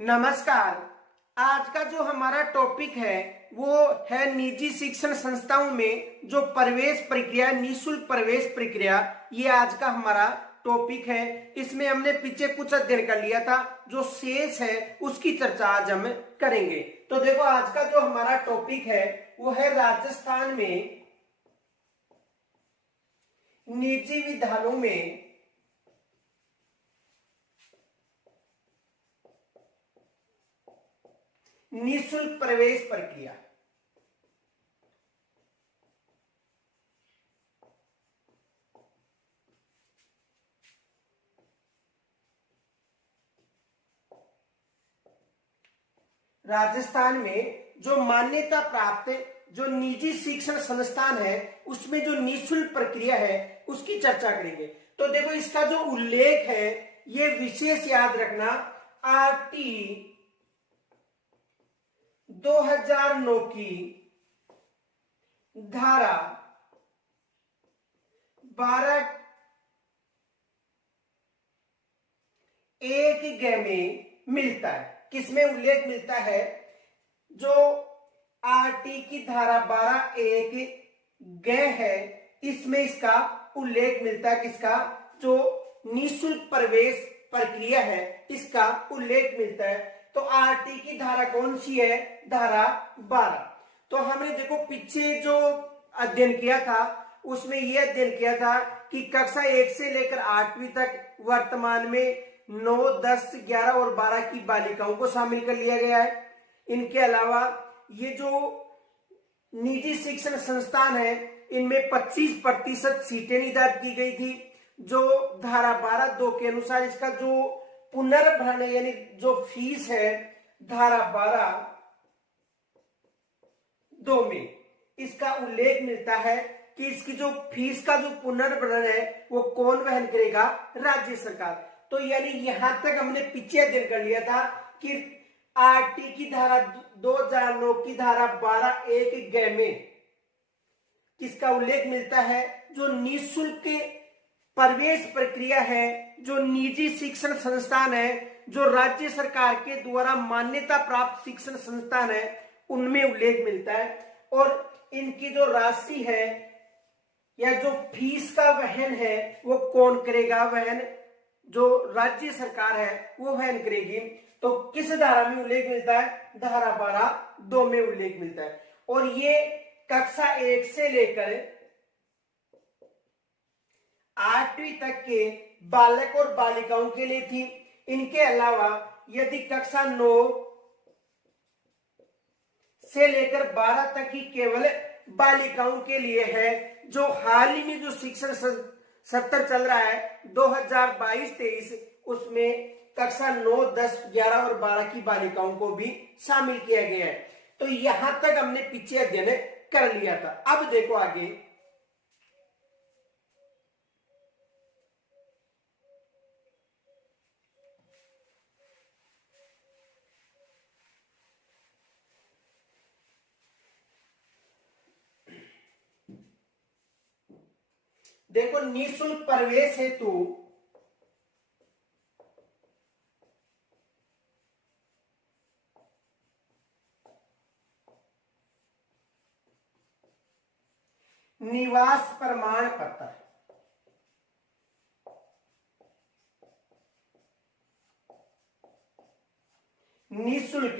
नमस्कार। आज का जो हमारा टॉपिक है वो है निजी शिक्षण संस्थाओं में जो प्रवेश प्रक्रिया, निःशुल्क प्रवेश प्रक्रिया। ये आज का हमारा टॉपिक है। इसमें हमने पीछे कुछ अध्ययन कर लिया था, जो शेष है उसकी चर्चा आज हम करेंगे। तो देखो, आज का जो हमारा टॉपिक है वो है राजस्थान में निजी विद्यालयों में निःशुल्क प्रवेश प्रक्रिया। राजस्थान में जो मान्यता प्राप्त जो निजी शिक्षण संस्थान है उसमें जो निःशुल्क प्रक्रिया है उसकी चर्चा करेंगे। तो देखो, इसका जो उल्लेख है ये विशेष याद रखना, आरटी 2009 की धारा 12(1) में मिलता है। किसमें उल्लेख मिलता है? जो आरटी की धारा 12(1) है, इसमें इसका उल्लेख मिलता है। किसका? जो निःशुल्क प्रवेश प्रक्रिया है इसका उल्लेख मिलता है। तो आरटी की धारा कौन सी है? धारा 12। तो हमने देखो पीछे जो अध्ययन किया था उसमें यह अध्ययन किया था कि कक्षा 1 से लेकर 8वीं तक वर्तमान में 9, 10, 11 और 12 की बालिकाओं को शामिल कर लिया गया है। इनके अलावा ये जो निजी शिक्षण संस्थान है इनमें 25% सीटें निर्धारित की गई थी। जो धारा 12(2) के अनुसार इसका जो पुनर्भरण यानी जो फीस है धारा 12(2) में इसका उल्लेख मिलता है कि इसकी जो फीस का जो पुनर्भरण है वो कौन वहन करेगा? राज्य सरकार। तो यानी यहां तक हमने पीछे अध्ययन कर लिया था कि आरटी की धारा 2009 की धारा 12(1) में किसका उल्लेख मिलता है? जो निःशुल्क प्रवेश प्रक्रिया है, जो निजी शिक्षण संस्थान है, जो राज्य सरकार के द्वारा मान्यता प्राप्त शिक्षण संस्थान है, उनमें उल्लेख मिलता है। और इनकी जो राशि है या जो फीस का वहन है वो कौन करेगा? वहन जो राज्य सरकार है वो वहन करेगी। तो किस धारा में उल्लेख मिलता है? धारा 12(2) में उल्लेख मिलता है। और ये कक्षा 1 से लेकर 8वीं तक के बालक और बालिकाओं के लिए थी। इनके अलावा यदि कक्षा 9 से लेकर 12 तक की केवल बालिकाओं के लिए है। जो हाल ही में जो शिक्षण सत्र चल रहा है 2022-23 उसमें कक्षा 9, 10, 11 और 12 की बालिकाओं को भी शामिल किया गया है। तो यहां तक हमने पीछे अध्ययन कर लिया था। अब देखो आगे, देखो निःशुल्क प्रवेश हेतु निवास प्रमाण पत्र, निःशुल्क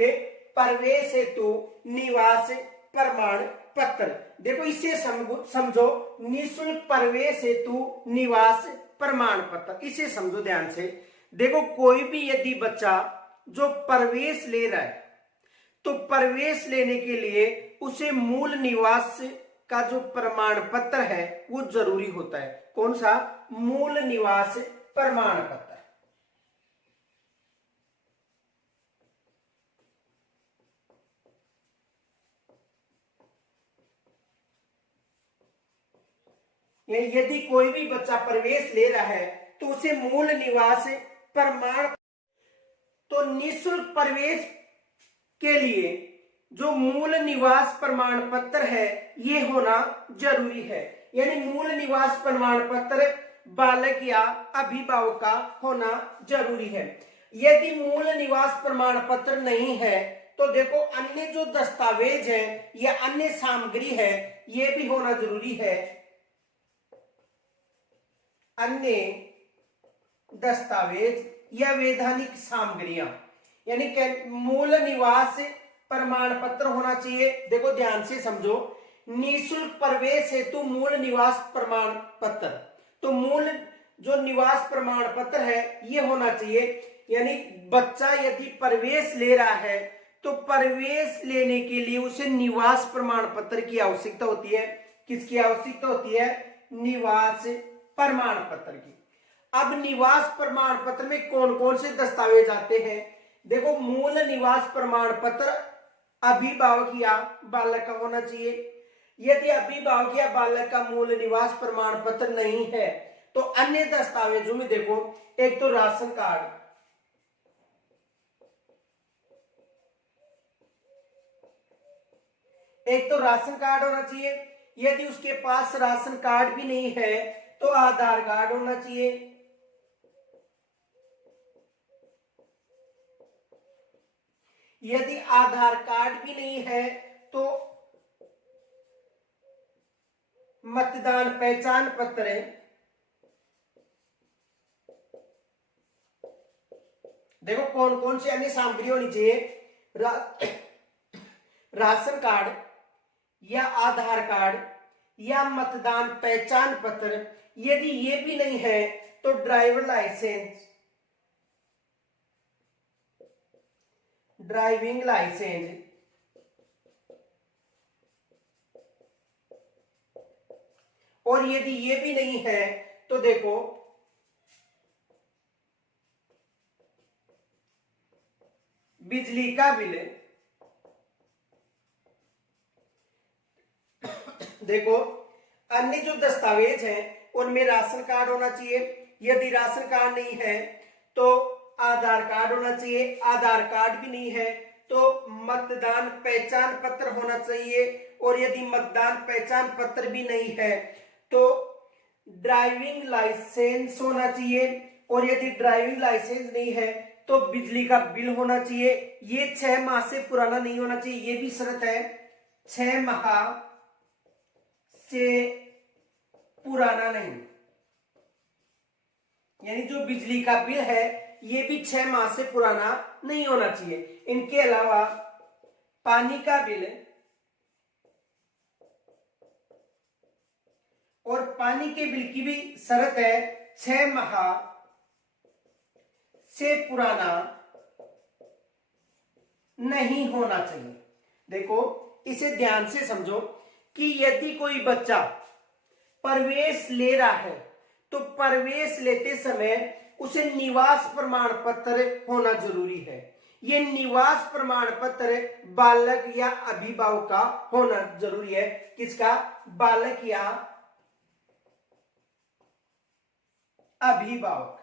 प्रवेश हेतु निवास प्रमाण पत्र। देखो इसे समझो, निःशुल्क प्रवेश हेतु निवास प्रमाण पत्र, इसे समझो ध्यान से। देखो, कोई भी यदि बच्चा जो प्रवेश ले रहा है तो प्रवेश लेने के लिए उसे मूल निवास का जो प्रमाण पत्र है वो जरूरी होता है। कौन सा? मूल निवास प्रमाण पत्र। यदि कोई भी बच्चा प्रवेश ले रहा है तो उसे मूल निवास प्रमाण। तो निःशुल्क प्रवेश के लिए जो मूल निवास प्रमाण पत्र है ये होना जरूरी है। यानी मूल निवास प्रमाण पत्र बालक या अभिभावक का होना जरूरी है। यदि मूल निवास प्रमाण पत्र नहीं है तो देखो अन्य जो दस्तावेज है या अन्य सामग्री है ये भी होना जरूरी है। अन्य दस्तावेज या वैधानिक सामग्रियां, यानी मूल निवास प्रमाण पत्र होना चाहिए। देखो ध्यान से समझो, निःशुल्क प्रवेश हेतु मूल निवास प्रमाण पत्र, तो मूल जो निवास प्रमाण पत्र है ये होना चाहिए। यानी बच्चा यदि प्रवेश ले रहा है तो प्रवेश लेने के लिए उसे निवास प्रमाण पत्र की आवश्यकता होती है। किसकी आवश्यकता होती है? निवास प्रमाण पत्र की। अब निवास प्रमाण पत्र में कौन कौन से दस्तावेज आते हैं? देखो मूल निवास प्रमाण पत्र अभिभावक या बालक का होना चाहिए। यदि अभिभावक या बालक का मूल निवास प्रमाण पत्र नहीं है तो अन्य दस्तावेजों में देखो, एक तो राशन कार्ड, होना चाहिए। यदि उसके पास राशन कार्ड भी नहीं है तो आधार कार्ड होना चाहिए। यदि आधार कार्ड भी नहीं है तो मतदान पहचान पत्र है। देखो कौन कौन सी अन्य सामग्री होनी चाहिए? राशन कार्ड या आधार कार्ड या मतदान पहचान पत्र। यदि ये भी नहीं है तो ड्राइविंग लाइसेंस, और यदि ये भी नहीं है तो देखो बिजली का बिल। देखो अन्य जो दस्तावेज हैं उनमें राशन कार्ड होना चाहिए। यदि राशन कार्ड नहीं है तो आधार कार्ड होना चाहिए। आधार कार्ड भी नहीं है तो मतदान पहचान पत्र होना चाहिए। और यदि मतदान पहचान पत्र भी नहीं है तो ड्राइविंग लाइसेंस होना चाहिए। और यदि ड्राइविंग लाइसेंस नहीं है तो बिजली का बिल होना चाहिए। ये 6 माह से पुराना नहीं होना चाहिए, ये भी शर्त है। 6 माह से पुराना नहीं, यानी जो बिजली का बिल है ये भी 6 माह से पुराना नहीं होना चाहिए। इनके अलावा पानी का बिल, और पानी के बिल की भी शर्त है 6 माह से पुराना नहीं होना चाहिए। देखो इसे ध्यान से समझो कि यदि कोई बच्चा प्रवेश ले रहा है तो प्रवेश लेते समय उसे निवास प्रमाण पत्र होना जरूरी है। ये निवास प्रमाण पत्र बालक या अभिभावक का होना जरूरी है। किसका? बालक या अभिभावक।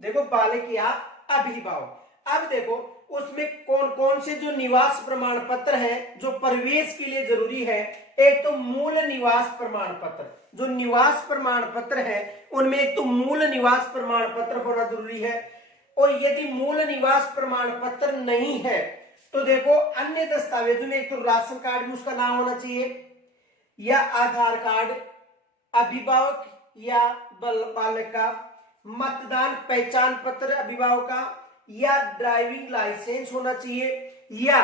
देखो बालक या अभिभावक। अब देखो उसमें कौन कौन से जो निवास प्रमाण पत्र हैं जो प्रवेश के लिए जरूरी है। एक तो मूल निवास प्रमाण पत्र, जो निवास प्रमाण पत्र है उनमें एक तो मूल निवास प्रमाण पत्र होना जरूरी है। और यदि मूल निवास प्रमाण पत्र नहीं है तो देखो अन्य दस्तावेजों में एक तो राशन कार्ड में उसका नाम होना चाहिए, या आधार कार्ड अभिभावक या बालक का, मतदान पहचान पत्र अभिभावक का, या ड्राइविंग लाइसेंस होना चाहिए, या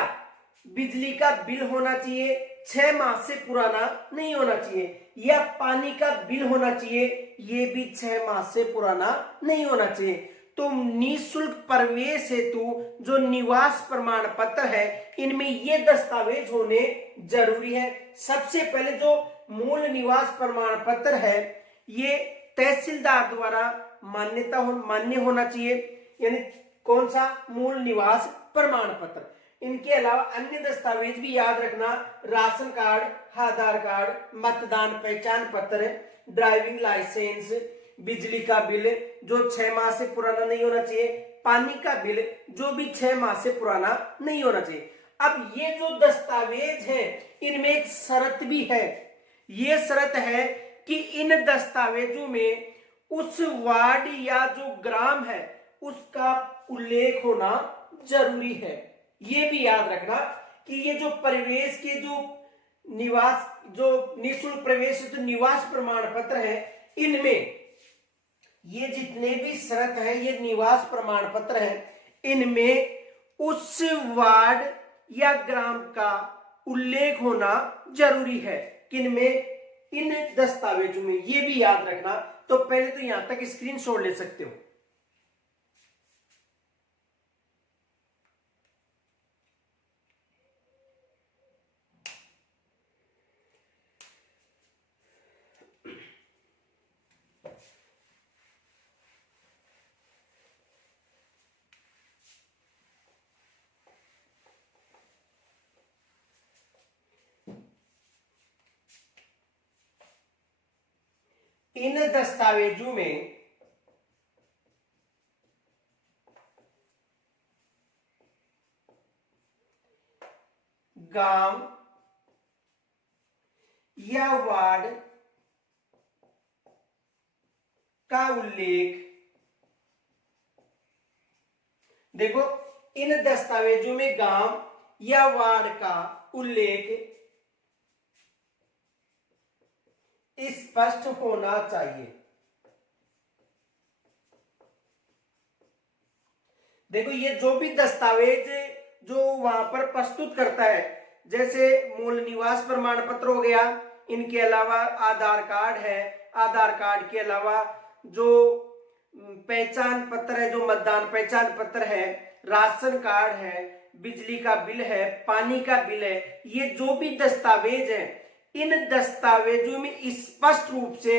बिजली का बिल होना चाहिए, 6 माह से पुराना नहीं होना चाहिए, या पानी का बिल होना चाहिए, ये भी 6 माह से पुराना नहीं होना चाहिए। तो निःशुल्क प्रवेश हेतु जो निवास प्रमाण पत्र है इनमें ये दस्तावेज होने जरूरी है। सबसे पहले जो मूल निवास प्रमाण पत्र है ये तहसीलदार द्वारा मान्य होना चाहिए, यानी कौन सा? मूल निवास प्रमाण पत्र। इनके अलावा अन्य दस्तावेज भी याद रखना, राशन कार्ड, आधार कार्ड, मतदान पहचान पत्र, ड्राइविंग लाइसेंस, बिजली का बिल जो 6 माह से पुराना नहीं होना चाहिए, पानी का बिल जो भी 6 माह से पुराना नहीं होना चाहिए। अब ये जो दस्तावेज है इनमें एक शर्त भी है। ये शर्त है कि इन दस्तावेजों में उस वार्ड या जो ग्राम है उसका उल्लेख होना जरूरी है। ये भी याद रखना कि ये जो प्रवेश के जो निवास जो निःशुल्क प्रवेश तो निवास प्रमाण पत्र है, इनमें ये जितने भी शर्त है ये निवास प्रमाण पत्र है, इनमें उस वार्ड या ग्राम का उल्लेख होना जरूरी है। किनमें? इन दस्तावेजों में। ये भी याद रखना। तो पहले तो यहां तक स्क्रीनशॉट ले सकते हो। इन दस्तावेजों में गांव या वार्ड का उल्लेख, देखो इन दस्तावेजों में गांव या वार्ड का उल्लेख स्पष्ट होना चाहिए। देखो ये जो भी दस्तावेज जो वहां पर प्रस्तुत करता है, जैसे मूल निवास प्रमाण पत्र हो गया, इनके अलावा आधार कार्ड है, आधार कार्ड के अलावा जो पहचान पत्र है, जो मतदान पहचान पत्र है, राशन कार्ड है, बिजली का बिल है, पानी का बिल है, ये जो भी दस्तावेज है, इन दस्तावेजों में स्पष्ट रूप से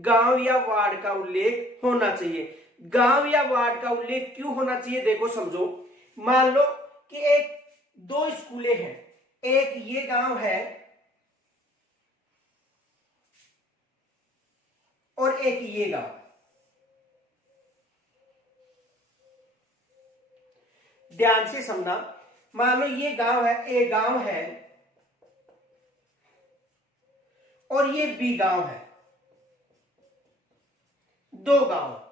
गांव या वार्ड का उल्लेख होना चाहिए। गांव या वार्ड का उल्लेख क्यों होना चाहिए? देखो समझो, मान लो कि एक दो स्कूलें हैं, एक ये गांव है और एक ये गांव। ध्यान से समझना, मान लो ये गांव है, ए गांव है और ये बी गांव है, दो गांव।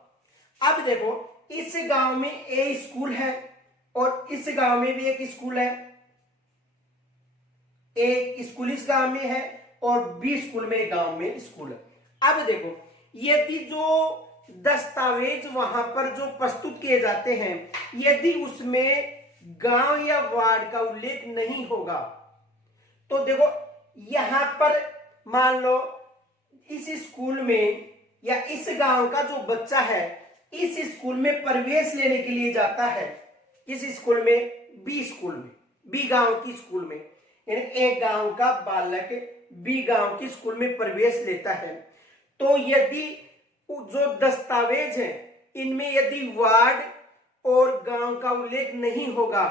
अब देखो इस गांव में ए स्कूल है और इस गांव में भी एक स्कूल है, एक स्कूल इस गांव में है और बी स्कूल में गांव में स्कूल है। अब देखो यदि जो दस्तावेज वहां पर जो प्रस्तुत किए जाते हैं, यदि उसमें गांव या वार्ड का उल्लेख नहीं होगा, तो देखो यहां पर मान लो इस स्कूल में या इस गांव का जो बच्चा है इस स्कूल में प्रवेश लेने के लिए जाता है, किस स्कूल में? बी स्कूल में, बी गांव की स्कूल में, यानी एक गांव का बालक बी गांव की स्कूल में प्रवेश लेता है, तो यदि जो दस्तावेज है इनमें यदि वार्ड और गांव का उल्लेख नहीं होगा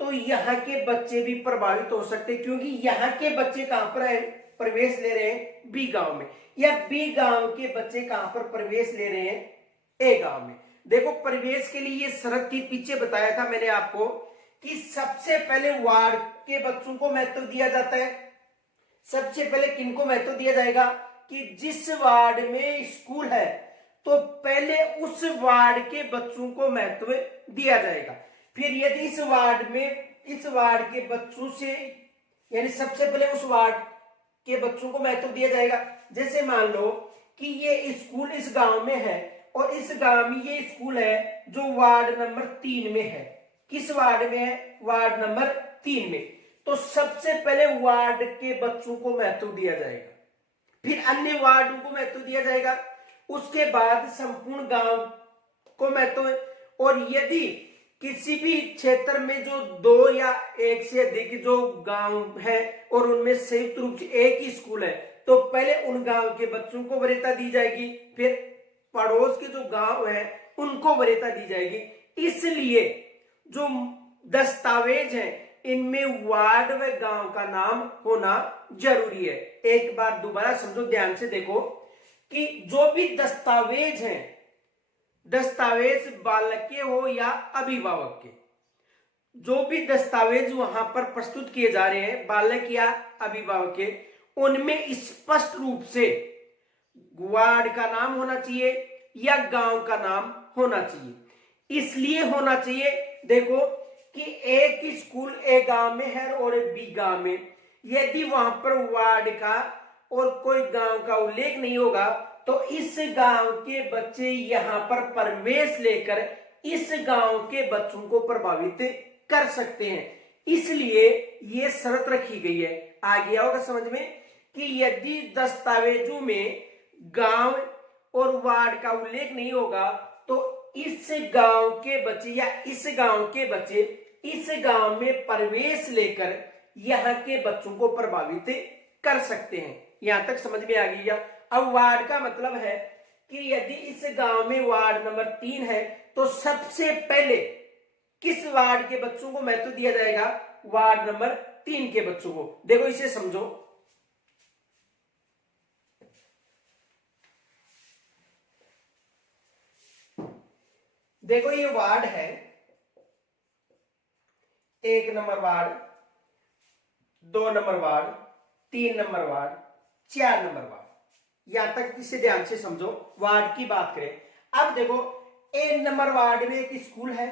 तो यहाँ के बच्चे भी प्रभावित हो सकते, क्योंकि यहाँ के बच्चे कहां पर है? प्रवेश ले रहे हैं बी गांव में, या बी गांव के बच्चे कहां पर प्रवेश ले रहे हैं? ए गांव में। देखो प्रवेश के लिए ये शर्त के पीछे बताया था मैंने आपको कि सबसे पहले वार्ड के बच्चों को महत्व दिया जाता है। सबसे पहले किनको महत्व दिया जाएगा? कि जिस वार्ड में स्कूल है तो पहले उस वार्ड के बच्चों को महत्व दिया जाएगा। फिर यदि इस वार्ड के बच्चों से, यानी सबसे पहले उस वार्ड के बच्चों को महत्व दिया जाएगा। जैसे मान लो कि ये स्कूल इस गांव में है और इस गांव में ये स्कूल है जो वार्ड नंबर 3 में है। किस वार्ड में है? वार्ड नंबर 3 में। तो सबसे पहले वार्ड के बच्चों को महत्व दिया जाएगा, फिर अन्य वार्डों को महत्व दिया जाएगा, उसके बाद संपूर्ण गांव को महत्व। और यदि किसी भी क्षेत्र में जो 2 या 1 से अधिक जो गांव है और उनमें संयुक्त रूप से एक ही स्कूल है तो पहले उन गांव के बच्चों को वरीयता दी जाएगी, फिर पड़ोस के जो गांव है उनको वरीयता दी जाएगी। इसलिए जो दस्तावेज है इनमें वार्ड व गांव का नाम होना जरूरी है। एक बार दोबारा समझो, ध्यान से देखो कि जो भी दस्तावेज हैं, दस्तावेज बालक के हो या अभिभावक के, जो भी दस्तावेज वहां पर प्रस्तुत किए जा रहे हैं बालक या अभिभावक के, उनमें स्पष्ट रूप से वार्ड का नाम होना चाहिए, या गांव का नाम होना चाहिए। इसलिए होना चाहिए देखो कि एक स्कूल ए गांव में है और बी गांव में, यदि वहां पर वार्ड का और कोई गांव का उल्लेख नहीं होगा तो इस गांव के बच्चे यहां पर प्रवेश लेकर इस गांव के बच्चों को प्रभावित कर सकते हैं। इसलिए ये शर्त रखी गई है। आ गया होगा समझ में कि यदि दस्तावेजों में गांव और वार्ड का उल्लेख नहीं होगा तो इस गांव के बच्चे या इस गांव के बच्चे इस गांव में प्रवेश लेकर यहां के बच्चों को प्रभावित कर सकते हैं। यहां तक समझ में आ गया। अब वार्ड का मतलब है कि यदि इस गांव में वार्ड नंबर 3 है तो सबसे पहले किस वार्ड के बच्चों को महत्व दिया जाएगा? वार्ड नंबर 3 के बच्चों को। देखो इसे समझो। देखो ये वार्ड है, 1 number ward, 2 number ward, 3 number ward, 4 number ward. यहां तक इसे ध्यान से समझो। वार्ड की बात करें, अब देखो 1 नंबर वार्ड में एक स्कूल है,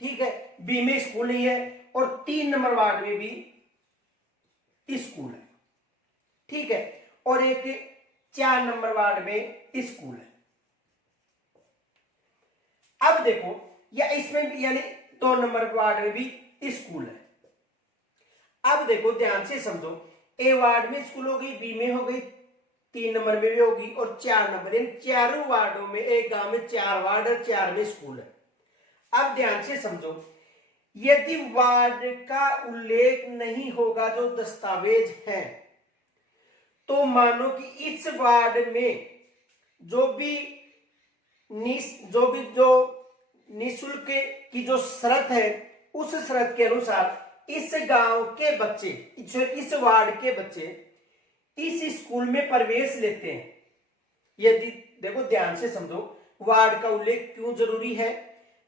ठीक है, बी में स्कूल नहीं है, और 3 नंबर वार्ड में भी स्कूल है, ठीक है, और एक 4 नंबर वार्ड में स्कूल है। अब देखो या इसमें भी यानी 2 नंबर वार्ड में भी स्कूल है। अब देखो ध्यान से समझो, ए वार्ड में स्कूल होगी, बी में हो गई, 3 नंबर में भी होगी, और 4 नंबर, इन चारों वार्डों में एक गांव में 4 वार्ड और 4 में स्कूल है। अब ध्यान से समझो, यदि वार्ड का उल्लेख नहीं होगा जो दस्तावेज है, तो मानो कि इस वार्ड में जो निःशुल्क की जो शर्त है उस शर्त के अनुसार इस गांव के बच्चे, इस वार्ड के बच्चे इस स्कूल में प्रवेश लेते हैं। यदि देखो ध्यान से समझो, वार्ड का उल्लेख क्यों जरूरी है?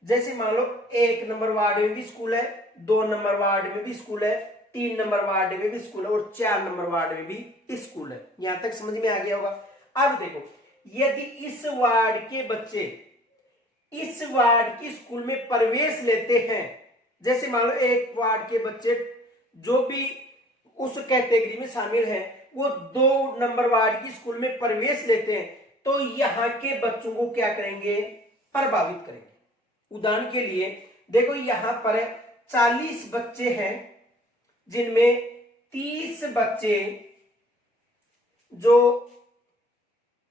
जैसे मान लो 1 नंबर वार्ड में भी स्कूल है, 2 नंबर वार्ड में भी स्कूल है, 3 नंबर वार्ड में भी स्कूल है, और 4 नंबर वार्ड में भी स्कूल है। यहां तक समझ में आ गया होगा। अब देखो, यदि इस वार्ड के बच्चे इस वार्ड की स्कूल में प्रवेश लेते हैं, जैसे मान लो एक वार्ड के बच्चे जो भी उस कैटेगरी में शामिल हैं वो 2 नंबर वार्ड की स्कूल में प्रवेश लेते हैं, तो यहाँ के बच्चों को क्या करेंगे? प्रभावित करेंगे। उदाहरण के लिए देखो यहां पर 40 बच्चे हैं, जिनमें 30 बच्चे जो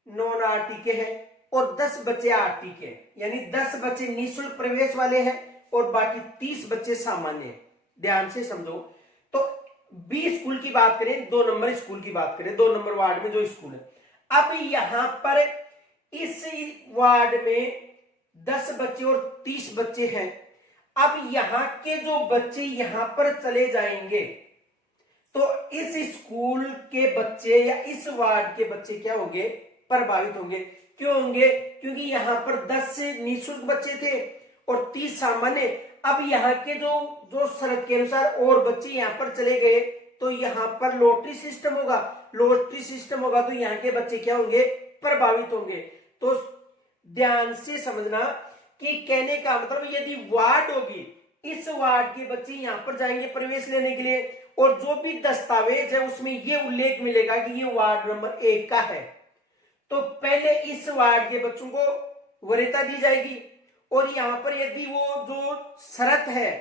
नॉन आरटी के हैं और 10 बच्चे आरटी के हैं, यानी 10 बच्चे निःशुल्क प्रवेश वाले हैं और बाकी 30 बच्चे सामान्य हैं। ध्यान से समझो। तो बी स्कूल की बात करें, 2 नंबर स्कूल की बात करें, 2 नंबर वार्ड में जो स्कूल है, अब यहां पर इस वार्ड में 10 बच्चे और 30 बच्चे हैं। अब यहां के जो बच्चे यहां पर चले जाएंगे तो इस स्कूल के बच्चे या इस वार्ड के बच्चे क्या होंगे? प्रभावित होंगे। क्यों होंगे? क्योंकि यहां पर 10 निःशुल्क बच्चे थे और 30 सामान्य। अब यहाँ के जो शर्त के अनुसार और बच्चे यहाँ पर चले गए तो यहाँ पर लॉटरी सिस्टम होगा। लॉटरी सिस्टम होगा तो यहाँ के बच्चे क्या होंगे? प्रभावित होंगे। तो ध्यान से समझना कि कहने का मतलब यदि वार्ड होगी, इस वार्ड के बच्चे यहाँ पर जाएंगे प्रवेश लेने के लिए, और जो भी दस्तावेज है उसमें ये उल्लेख मिलेगा कि ये वार्ड नंबर 1 का है, तो पहले इस वार्ड के बच्चों को वरीयता दी जाएगी। और यहां पर यदि वो जो शर्त है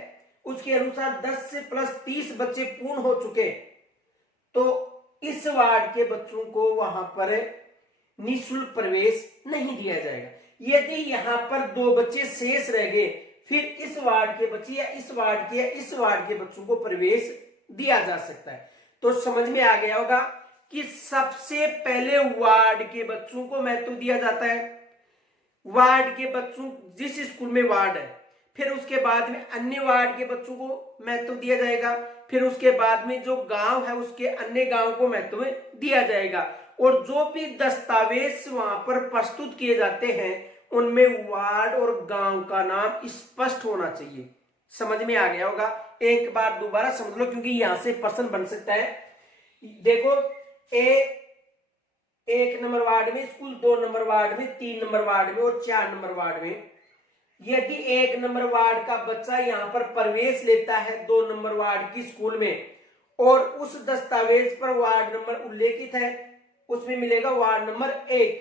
उसके अनुसार 10 से प्लस 30 बच्चे पूर्ण हो चुके तो इस वार्ड के बच्चों को वहां पर निःशुल्क प्रवेश नहीं दिया जाएगा। यदि यहां पर 2 बच्चे शेष रह गए फिर इस वार्ड के बच्चे या इस वार्ड के या इस वार्ड के बच्चों को प्रवेश दिया जा सकता है। तो समझ में आ गया होगा कि सबसे पहले वार्ड के बच्चों को महत्व दिया जाता है। वार्ड के बच्चों जिस स्कूल में वार्ड है, फिर उसके बाद में अन्य वार्ड के बच्चों को महत्व दिया जाएगा, फिर उसके बाद में जो गांव है उसके अन्य गांव को महत्व दिया जाएगा। और जो भी दस्तावेज वहां पर प्रस्तुत किए जाते हैं उनमें वार्ड और गांव का नाम स्पष्ट होना चाहिए। समझ में आ गया होगा। एक बार दोबारा समझ लो क्योंकि यहां से प्रश्न बन सकता है। देखो 1 नंबर वार्ड में स्कूल, 2 नंबर वार्ड में, 3 नंबर वार्ड में और 4 नंबर वार्ड में। यदि 1 नंबर वार्ड का बच्चा यहाँ पर प्रवेश लेता है 2 नंबर वार्ड की स्कूल में और उस दस्तावेज पर वार्ड नंबर उल्लेखित है, उसमें मिलेगा वार्ड नंबर 1,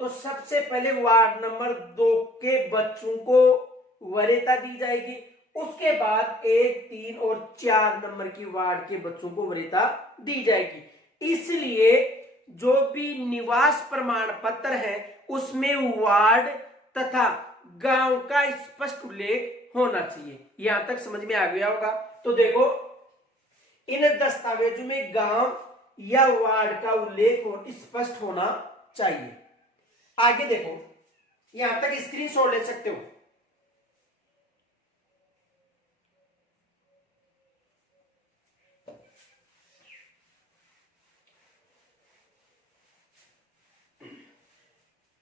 तो सबसे पहले वार्ड नंबर 2 के बच्चों को वरीयता दी जाएगी। उसके बाद 1, 3 और 4 नंबर की वार्ड के बच्चों को वरीयता दी जाएगी। इसलिए जो भी निवास प्रमाण पत्र है उसमें वार्ड तथा गांव का स्पष्ट उल्लेख होना चाहिए। यहां तक समझ में आ गया होगा। तो देखो, इन दस्तावेजों में गांव या वार्ड का उल्लेख स्पष्ट होना चाहिए। आगे देखो, यहां तक स्क्रीनशॉट ले सकते हो।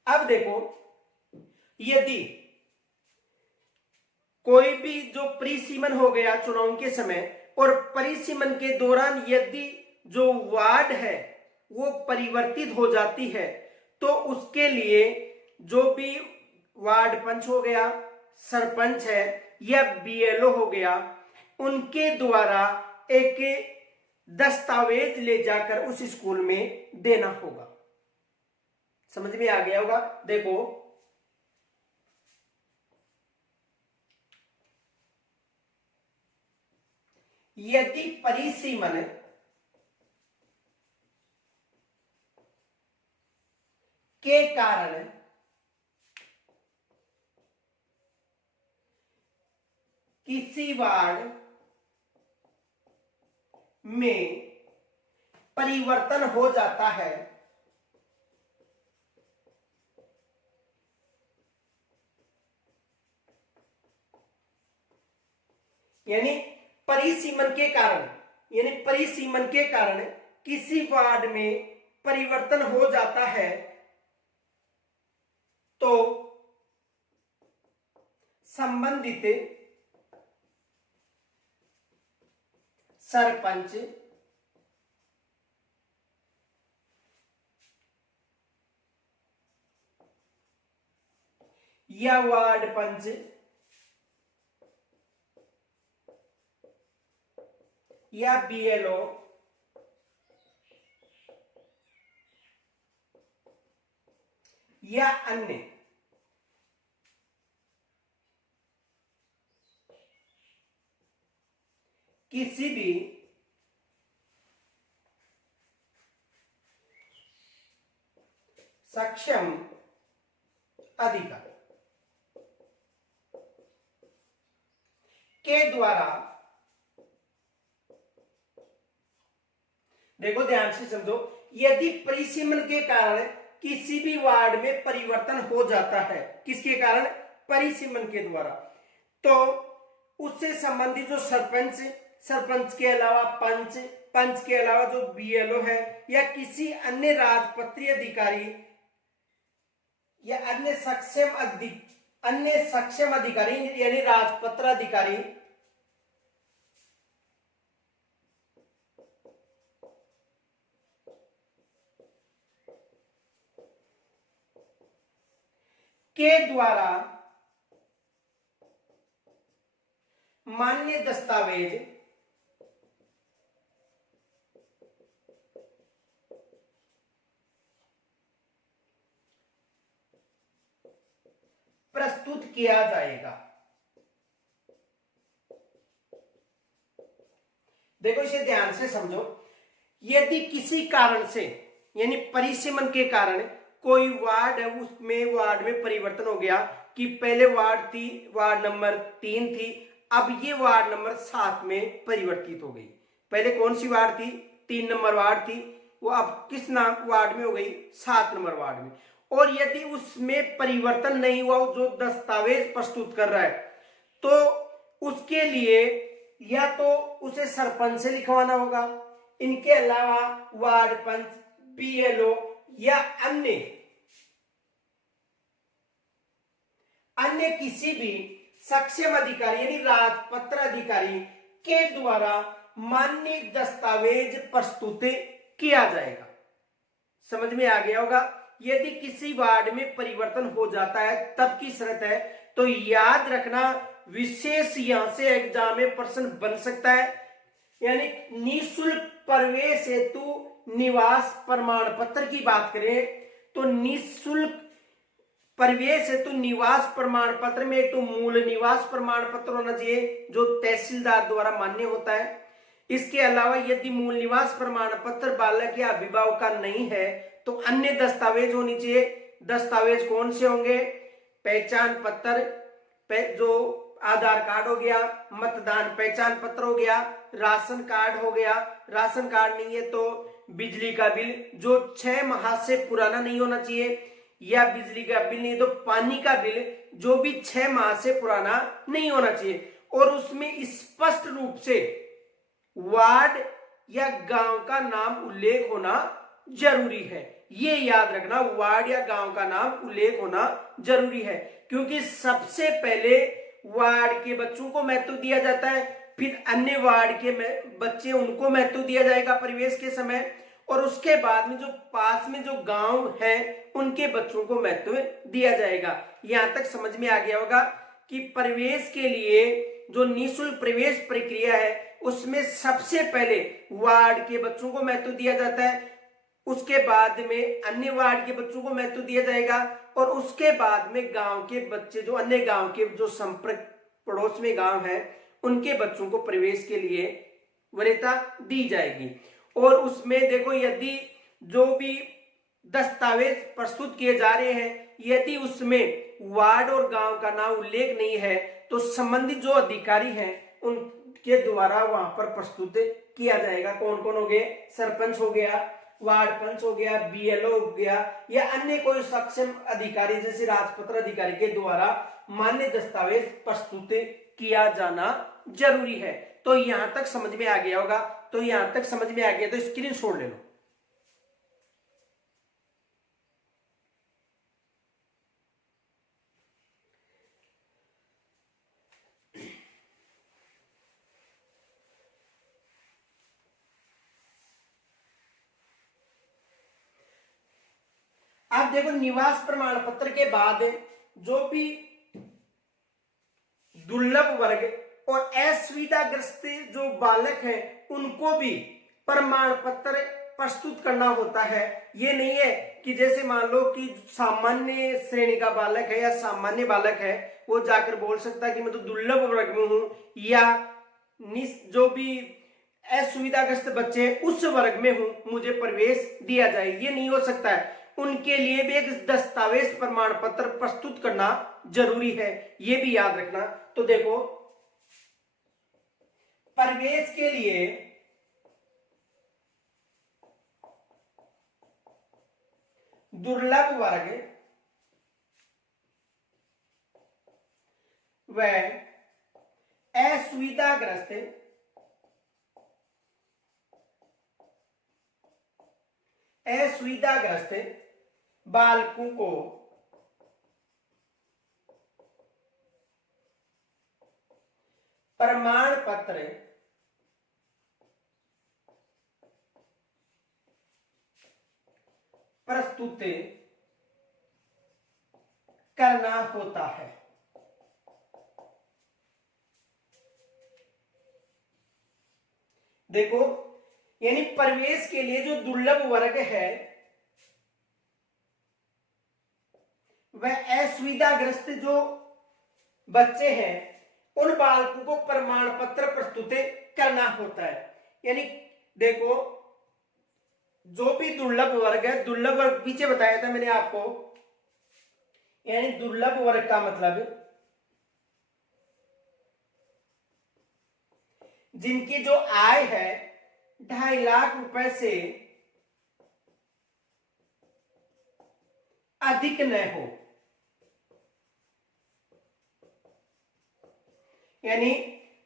अब देखो, यदि कोई भी जो परिसीमन हो गया चुनाव के समय और परिसीमन के दौरान यदि जो वार्ड है वो परिवर्तित हो जाती है तो उसके लिए जो भी वार्ड पंच हो गया, सरपंच है या बीएलओ हो गया, उनके द्वारा एक दस्तावेज ले जाकर उस स्कूल में देना होगा। समझ में आ गया होगा। देखो, यदि परिसीमन के कारण किसी वार्ड में परिवर्तन हो जाता है यानी परिसीमन के कारण किसी वार्ड में परिवर्तन हो जाता है तो संबंधित सरपंच या वार्ड पंच या बीएलओ या अन्य किसी भी सक्षम अधिकारी के द्वारा, देखो ध्यान से समझो, यदि परिसीमन के कारण किसी भी वार्ड में परिवर्तन हो जाता है, किसके कारण? परिसीमन के द्वारा, तो उससे संबंधित जो सरपंच के अलावा पंच के अलावा जो बीएलओ है या किसी अन्य राजपत्रीय अधिकारी या अन्य सक्षम अधिकारी यानी राजपत्र अधिकारी के द्वारा मान्य दस्तावेज प्रस्तुत किया जाएगा। देखो, इसे ध्यान से समझो, यदि किसी कारण से यानी परिसीमन के कारण कोई वार्ड है उसमें वार्ड में परिवर्तन हो गया कि पहले वार्ड नंबर 3 थी, अब ये वार्ड नंबर 7 में परिवर्तित हो गई। पहले कौन सी वार्ड थी? 3 नंबर वार्ड थी, वो अब किस नाम वार्ड में हो गई? 7 नंबर वार्ड में। और यदि उसमें परिवर्तन नहीं हुआ, जो दस्तावेज प्रस्तुत कर रहा है, तो उसके लिए या तो उसे सरपंच से लिखवाना होगा, इनके अलावा वार्ड पंच, बीएलओ या अन्य किसी भी सक्षम अधिकारी यानी राजपत्र अधिकारी के द्वारा मान्य दस्तावेज प्रस्तुत किया जाएगा। समझ में आ गया होगा। यदि किसी वार्ड में परिवर्तन हो जाता है तब की शर्त है, तो याद रखना विशेष यहां से एग्जाम में प्रश्न बन सकता है। यानी निःशुल्क प्रवेश हेतु निवास प्रमाण पत्र की बात करें तो निःशुल्क प्रवेश हेतु निवास प्रमाण पत्र में एक तो मूल निवास प्रमाण पत्र होना चाहिए जो तहसीलदार द्वारा मान्य होता है। इसके अलावा यदि मूल निवास प्रमाण पत्र बालक या अभिभावक का नहीं है तो अन्य दस्तावेज होनी चाहिए। दस्तावेज कौन से होंगे? पहचान पत्र, जो आधार कार्ड हो गया, मतदान पहचान पत्र हो गया, राशन कार्ड हो गया, राशन कार्ड नहीं है तो बिजली का बिल जो 6 माह से पुराना नहीं होना चाहिए, या बिजली का बिल नहीं तो पानी का बिल जो भी 6 माह से पुराना नहीं होना चाहिए। और उसमें स्पष्ट रूप से वार्ड या गांव का नाम उल्लेख होना जरूरी है। ये याद रखना, वार्ड या गांव का नाम उल्लेख होना जरूरी है, क्योंकि सबसे पहले वार्ड के बच्चों को महत्व दिया जाता है, फिर अन्य वार्ड के बच्चे उनको महत्व दिया जाएगा प्रवेश के समय, और उसके बाद में जो पास में जो गांव है उनके बच्चों को महत्व दिया जाएगा। यहां तक समझ में आ गया होगा कि प्रवेश के लिए जो निःशुल्क प्रवेश प्रक्रिया है उसमें सबसे पहले वार्ड के बच्चों को महत्व दिया जाता है, उसके बाद में अन्य वार्ड के बच्चों को महत्व दिया जाएगा, और उसके बाद में गांव के बच्चे जो अन्य गांव के जो संपर्क पड़ोस में गांव है उनके बच्चों को प्रवेश के लिए वरीयता दी जाएगी। और उसमें देखो, यदि जो भी दस्तावेज प्रस्तुत किए जा रहे हैं यदि उसमें वार्ड और गांव का नाम उल्लेख नहीं है तो संबंधित जो अधिकारी हैं उनके द्वारा वहां पर प्रस्तुत किया जाएगा। कौन कौन हो गए? सरपंच हो गया, वार्ड पंच हो गया, बीएलओ हो गया, या अन्य कोई सक्षम अधिकारी जैसे राजपत्र अधिकारी के द्वारा मान्य दस्तावेज प्रस्तुत किया जाना जरूरी है। तो यहां तक समझ में आ गया होगा। तो यहां तक समझ में आ गया तो स्क्रीनशॉट ले लो। आप देखो, निवास प्रमाण पत्र के बाद जो भी दुर्लभ वर्ग और असुविधाग्रस्त जो बालक है उनको भी प्रमाण पत्र प्रस्तुत करना होता है। ये नहीं है कि जैसे मान लो कि सामान्य श्रेणी का बालक है या सामान्य बालक है वो जाकर बोल सकता है कि मैं तो दुर्लभ वर्ग में हूं, या जो भी असुविधाग्रस्त बच्चे उस वर्ग में हूं, मुझे प्रवेश दिया जाए, ये नहीं हो सकता है। उनके लिए भी एक दस्तावेज प्रमाण पत्र प्रस्तुत करना जरूरी है, ये भी याद रखना। तो देखो, प्रवेश के लिए दुर्लभ वर्ग व असुविधाग्रस्त बालकों को प्रमाण पत्र प्रस्तुत करना होता है। देखो, यानी प्रवेश के लिए जो दुर्लभ वर्ग है वह असुविधाग्रस्त जो बच्चे हैं उन बालकों को प्रमाण पत्र प्रस्तुत करना होता है। यानी देखो, जो भी दुर्लभ वर्ग है, दुर्लभ वर्ग पीछे बताया था मैंने आपको, यानी दुर्लभ वर्ग का मतलब जिनकी जो आय है 2.5 लाख रुपए से अधिक न हो, यानी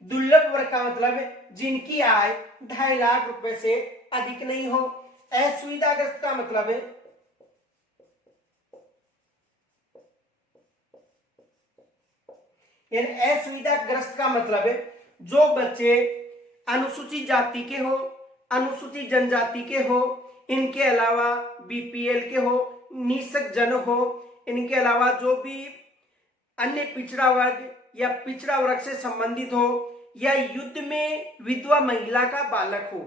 दुर्लभ वर्ग का मतलब जिनकी आय 2.5 लाख रुपए से अधिक नहीं हो। असुविधाग्रस्त का मतलब है यानी असुविधाग्रस्त का मतलब है जो बच्चे अनुसूचित जाति के हो, अनुसूचित जनजाति के हो, इनके अलावा बीपीएल के हो, निःशक्त जन हो, इनके अलावा जो भी अन्य पिछड़ा वर्ग या पिछड़ा वर्ग से संबंधित हो, या युद्ध में विधवा महिला का बालक हो,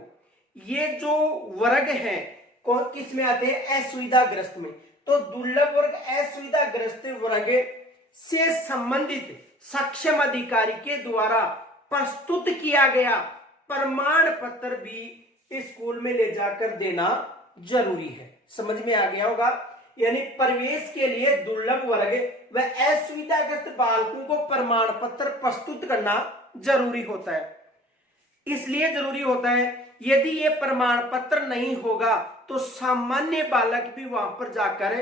ये जो वर्ग हैं कौन किस में आते हैं? असुविधाग्रस्त में। तो दुर्लभ वर्ग असुविधाग्रस्त वर्ग से संबंधित सक्षम अधिकारी के द्वारा प्रस्तुत किया गया प्रमाण पत्र भी स्कूल में ले जाकर देना जरूरी है। समझ में आ गया होगा। यानी प्रवेश के लिए दुर्लभ वर्ग व असुविधाग्रस्त बालकों को प्रमाण पत्र प्रस्तुत करना जरूरी होता है। इसलिए जरूरी होता है, यदि ये प्रमाण पत्र नहीं होगा तो सामान्य बालक भी वहां पर जाकर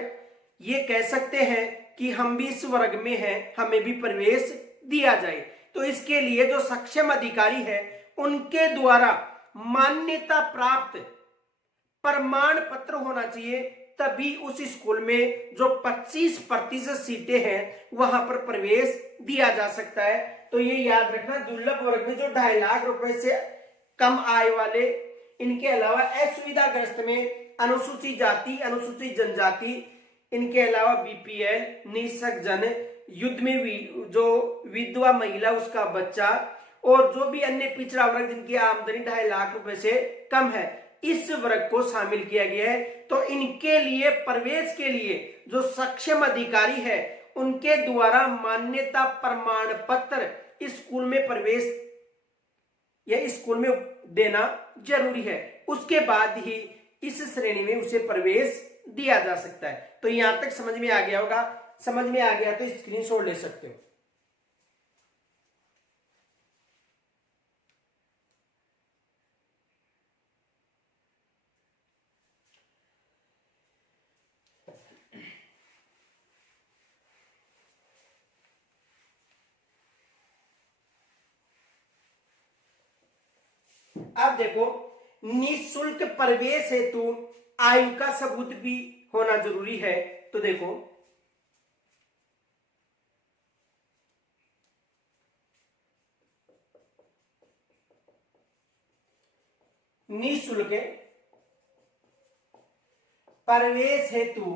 ये कह सकते हैं कि हम भी इस वर्ग में हैं, हमें भी प्रवेश दिया जाए। तो इसके लिए जो सक्षम अधिकारी है उनके द्वारा मान्यता प्राप्त प्रमाण पत्र होना चाहिए, तभी उस स्कूल में जो 25% सीटें हैं वहां पर प्रवेश दिया जा सकता है। तो ये याद रखना, दुर्लभ वर्ग में जो 2.5 लाख रुपए से कम आय वाले, इनके अलावा असुविधाग्रस्त में अनुसूचित जाति, अनुसूचित जनजाति, इनके अलावा बीपीएल, निःशक्त जन, युद्ध में जो विधवा महिला उसका बच्चा, और जो भी अन्य पिछड़ा वर्ग जिनकी आमदनी 2.5 लाख रुपए से कम है, इस वर्ग को शामिल किया गया है। तो इनके लिए प्रवेश के लिए जो सक्षम अधिकारी है उनके द्वारा मान्यता प्रमाण पत्र स्कूल में प्रवेश या स्कूल में देना जरूरी है। उसके बाद ही इस श्रेणी में उसे प्रवेश दिया जा सकता है। तो यहां तक समझ में आ गया होगा। समझ में आ गया तो स्क्रीनशॉट ले सकते हो। अब देखो, निःशुल्क प्रवेश हेतु आयु का सबूत भी होना जरूरी है। तो देखो, निःशुल्क प्रवेश हेतु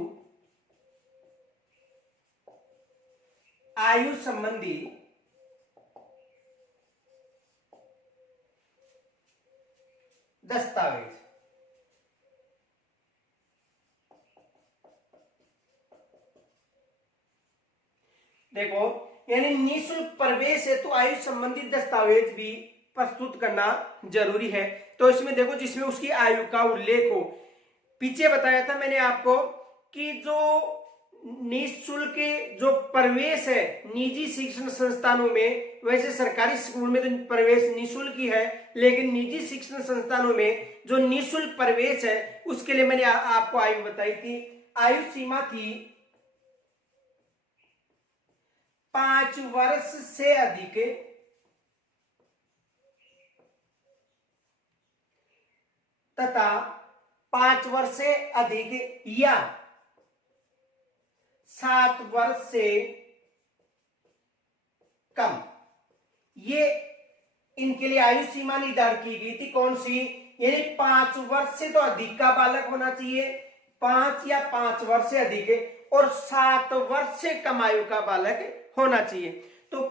आयु संबंधी दस्तावेज। देखो, यानी निःशुल्क प्रवेश हेतु आयु संबंधित दस्तावेज भी प्रस्तुत करना जरूरी है। तो इसमें देखो, जिसमें उसकी आयु का उल्लेख हो। पीछे बताया था मैंने आपको कि जो निःशुल्क जो प्रवेश है निजी शिक्षण संस्थानों में, वैसे सरकारी स्कूल में तो प्रवेश निःशुल्क ही है, लेकिन निजी शिक्षण संस्थानों में जो निःशुल्क प्रवेश है उसके लिए मैंने आपको आयु बताई थी। आयु सीमा थी 5 वर्ष से अधिक तथा 5 वर्ष से अधिक या 7 वर्ष से कम, ये इनके लिए आयु सीमा निर्धारित की गई थी। कौन सी? यानी 5 वर्ष से तो अधिक का बालक होना चाहिए, 5 या 5 वर्ष से अधिक, और 7 वर्ष से कम आयु का बालक होना चाहिए। तो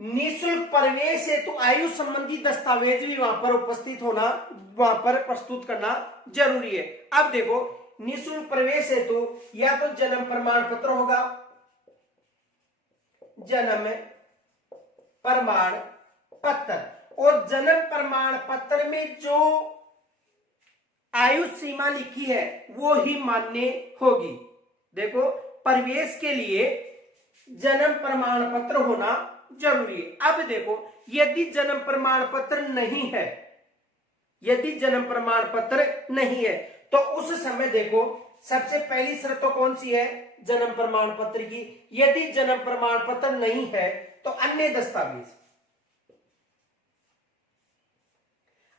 निःशुल्क प्रवेश है तो आयु संबंधी दस्तावेज भी वहां पर उपस्थित होना, वहां पर प्रस्तुत करना जरूरी है। अब देखो, निःशुल्क प्रवेश है तो या तो जन्म प्रमाण पत्र होगा, जन्म प्रमाण पत्र, और जन्म प्रमाण पत्र में जो आयु सीमा लिखी है वो ही मान्य होगी। देखो, प्रवेश के लिए जन्म प्रमाण पत्र होना जरूरी है। अब देखो, यदि जन्म प्रमाण पत्र नहीं है, यदि जन्म प्रमाण पत्र नहीं है तो उस समय देखो, सबसे पहली शर्त तो कौन सी है? जन्म प्रमाण पत्र की। यदि जन्म प्रमाण पत्र नहीं है तो अन्य दस्तावेज।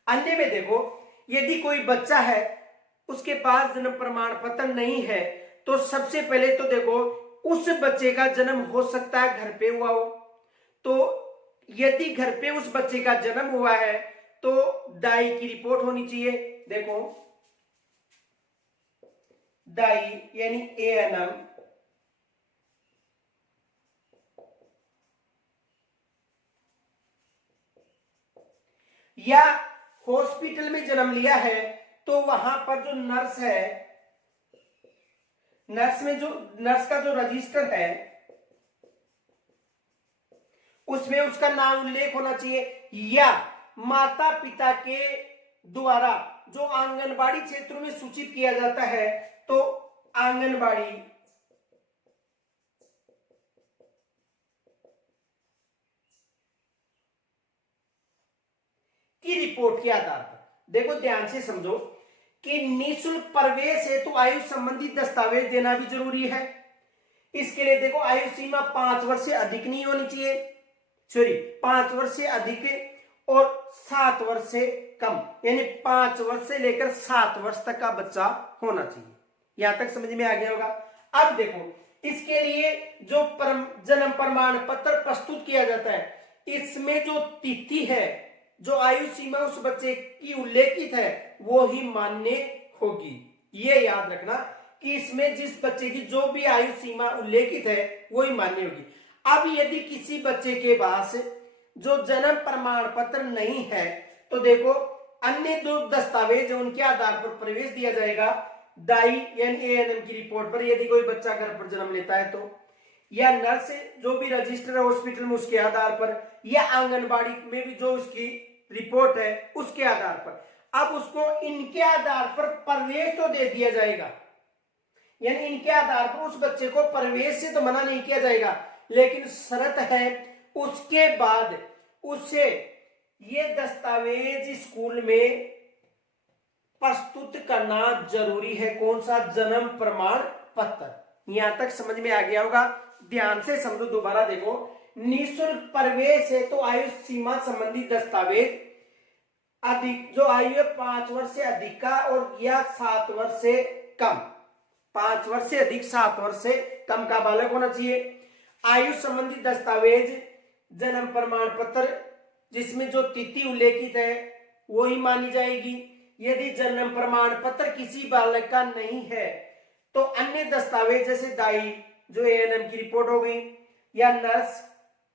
अन्य में देखो, यदि कोई बच्चा है उसके पास जन्म प्रमाण पत्र नहीं है तो सबसे पहले तो देखो, उस बच्चे का जन्म हो सकता है घर पे हुआ हो। तो यदि घर पे उस बच्चे का जन्म हुआ है तो दाई की रिपोर्ट होनी चाहिए। देखो, दाई यानी एएनएम या हॉस्पिटल में जन्म लिया है तो वहां पर जो नर्स है, नर्स का जो रजिस्टर है उसमें उसका नाम उल्लेख होना चाहिए, या माता पिता के द्वारा जो आंगनबाड़ी क्षेत्रों में सूचित किया जाता है तो आंगनबाड़ी की रिपोर्ट के आधार पर। देखो ध्यान से समझो कि निःशुल्क प्रवेश हेतु आयु संबंधी दस्तावेज देना भी जरूरी है। इसके लिए देखो आयु सीमा 5 वर्ष से अधिक नहीं होनी चाहिए, सॉरी 5 वर्ष से अधिक और 7 वर्ष से कम, यानी 5 वर्ष से लेकर 7 वर्ष तक का बच्चा होना चाहिए। यहां तक समझ में आ गया होगा। अब देखो इसके लिए जो जन्म प्रमाण पत्र प्रस्तुत किया जाता है, इसमें जो तिथि है, जो आयु सीमा उस बच्चे की उल्लेखित है वो ही मान्य होगी। ये याद रखना कि इसमें जिस बच्चे की जो भी आयु सीमा उल्लेखित है वो ही मान्य होगी। अब यदि किसी बच्चे के पास जो जन्म प्रमाण पत्र नहीं है तो देखो अन्य दो दस्तावेज उनके आधार पर प्रवेश दिया जाएगा। दाई यानी एएनएम की रिपोर्ट पर यदि कोई बच्चा घर पर जन्म लेता है तो, या नर्स जो भी रजिस्टर है हॉस्पिटल में उसके आधार पर, या आंगनबाड़ी में भी जो उसकी रिपोर्ट है उसके आधार पर। अब उसको इनके आधार पर प्रवेश तो दे दिया जाएगा, यानी इनके आधार पर उस बच्चे को प्रवेश से तो मना नहीं किया जाएगा, लेकिन शर्त है उसके बाद उसे ये दस्तावेज स्कूल में प्रस्तुत करना जरूरी है। कौन सा? जन्म प्रमाण पत्र। यहां तक समझ में आ गया होगा। ध्यान से समझो, दोबारा देखो, निःशुल्क प्रवेश है तो आयु सीमा संबंधी दस्तावेज अधिक, जो आयु है 5 वर्ष से अधिक का और या 7 वर्ष से कम, 5 वर्ष से अधिक 7 वर्ष से कम का बालक होना चाहिए। आयु संबंधी दस्तावेज जन्म प्रमाण पत्र जिसमें जो तिथि उल्लेखित है वो ही मानी जाएगी। यदि जन्म प्रमाण पत्र किसी बालक का नहीं है तो अन्य दस्तावेज जैसे दाई जो एएनएम की रिपोर्ट हो गई, या नर्स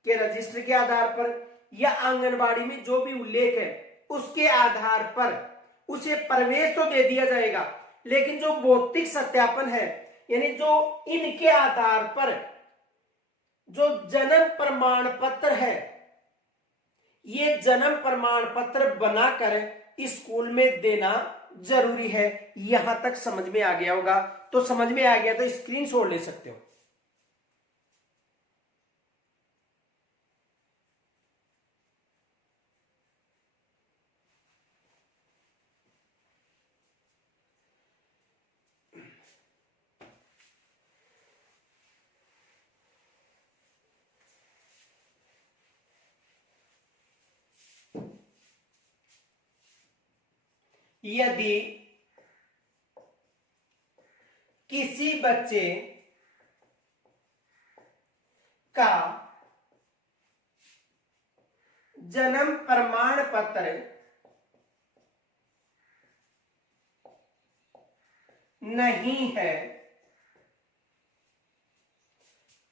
के रजिस्टर के आधार पर, या आंगनबाड़ी में जो भी उल्लेख है उसके आधार पर उसे प्रवेश तो दे दिया जाएगा, लेकिन जो भौतिक सत्यापन है यानी जो इनके आधार पर जो जन्म प्रमाण पत्र है, ये जन्म प्रमाण पत्र बनाकर स्कूल में देना जरूरी है। यहां तक समझ में आ गया होगा। तो समझ में आ गया तो स्क्रीनशॉट ले सकते हो। यदि किसी बच्चे का जन्म प्रमाण पत्र नहीं है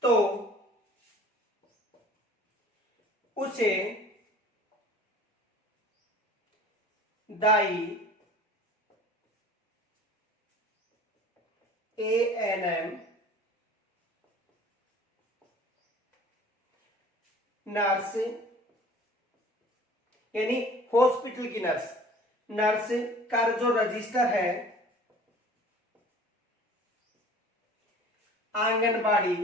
तो उसे दाई एएनएम नर्स यानी हॉस्पिटल की नर्स का जो रजिस्टर है, आंगनबाड़ी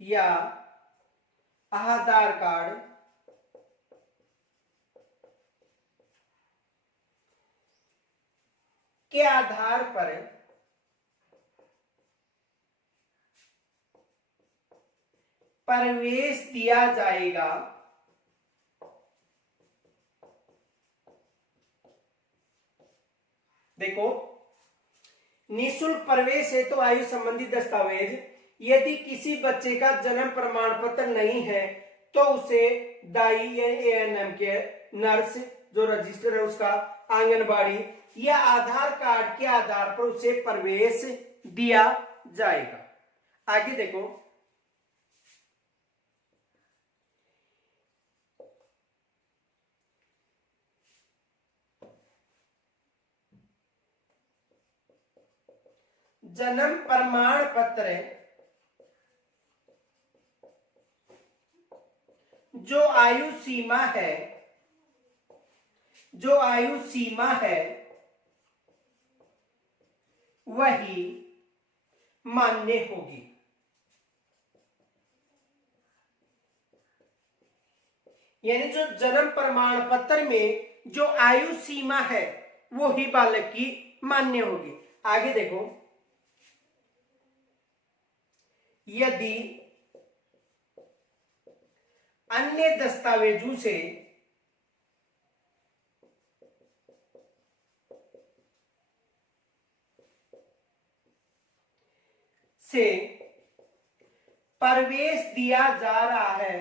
या आधार कार्ड के आधार पर प्रवेश दिया जाएगा। देखो, निःशुल्क प्रवेश है तो आयु संबंधी दस्तावेज, यदि किसी बच्चे का जन्म प्रमाण पत्र नहीं है तो उसे दाई यानी एएनएम के नर्स जो रजिस्टर है उसका, आंगनबाड़ी या आधार कार्ड के आधार पर उसे प्रवेश दिया जाएगा। आगे देखो, जन्म प्रमाण पत्र जो आयु सीमा है, जो आयु सीमा है वही मान्य होगी। यानी जो जन्म प्रमाण पत्र में जो आयु सीमा है वो ही बालक की मान्य होगी। आगे देखो, यदि अन्य दस्तावेजों से प्रवेश दिया जा रहा है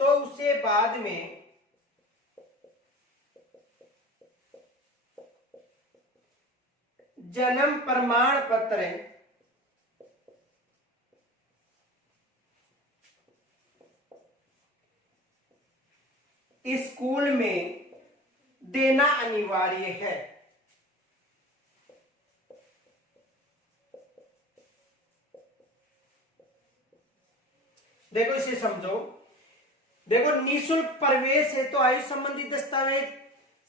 तो उसे बाद में जन्म प्रमाण पत्र स्कूल में देना अनिवार्य है। देखो इसे समझो, देखो निःशुल्क प्रवेश है तो आयु संबंधी दस्तावेज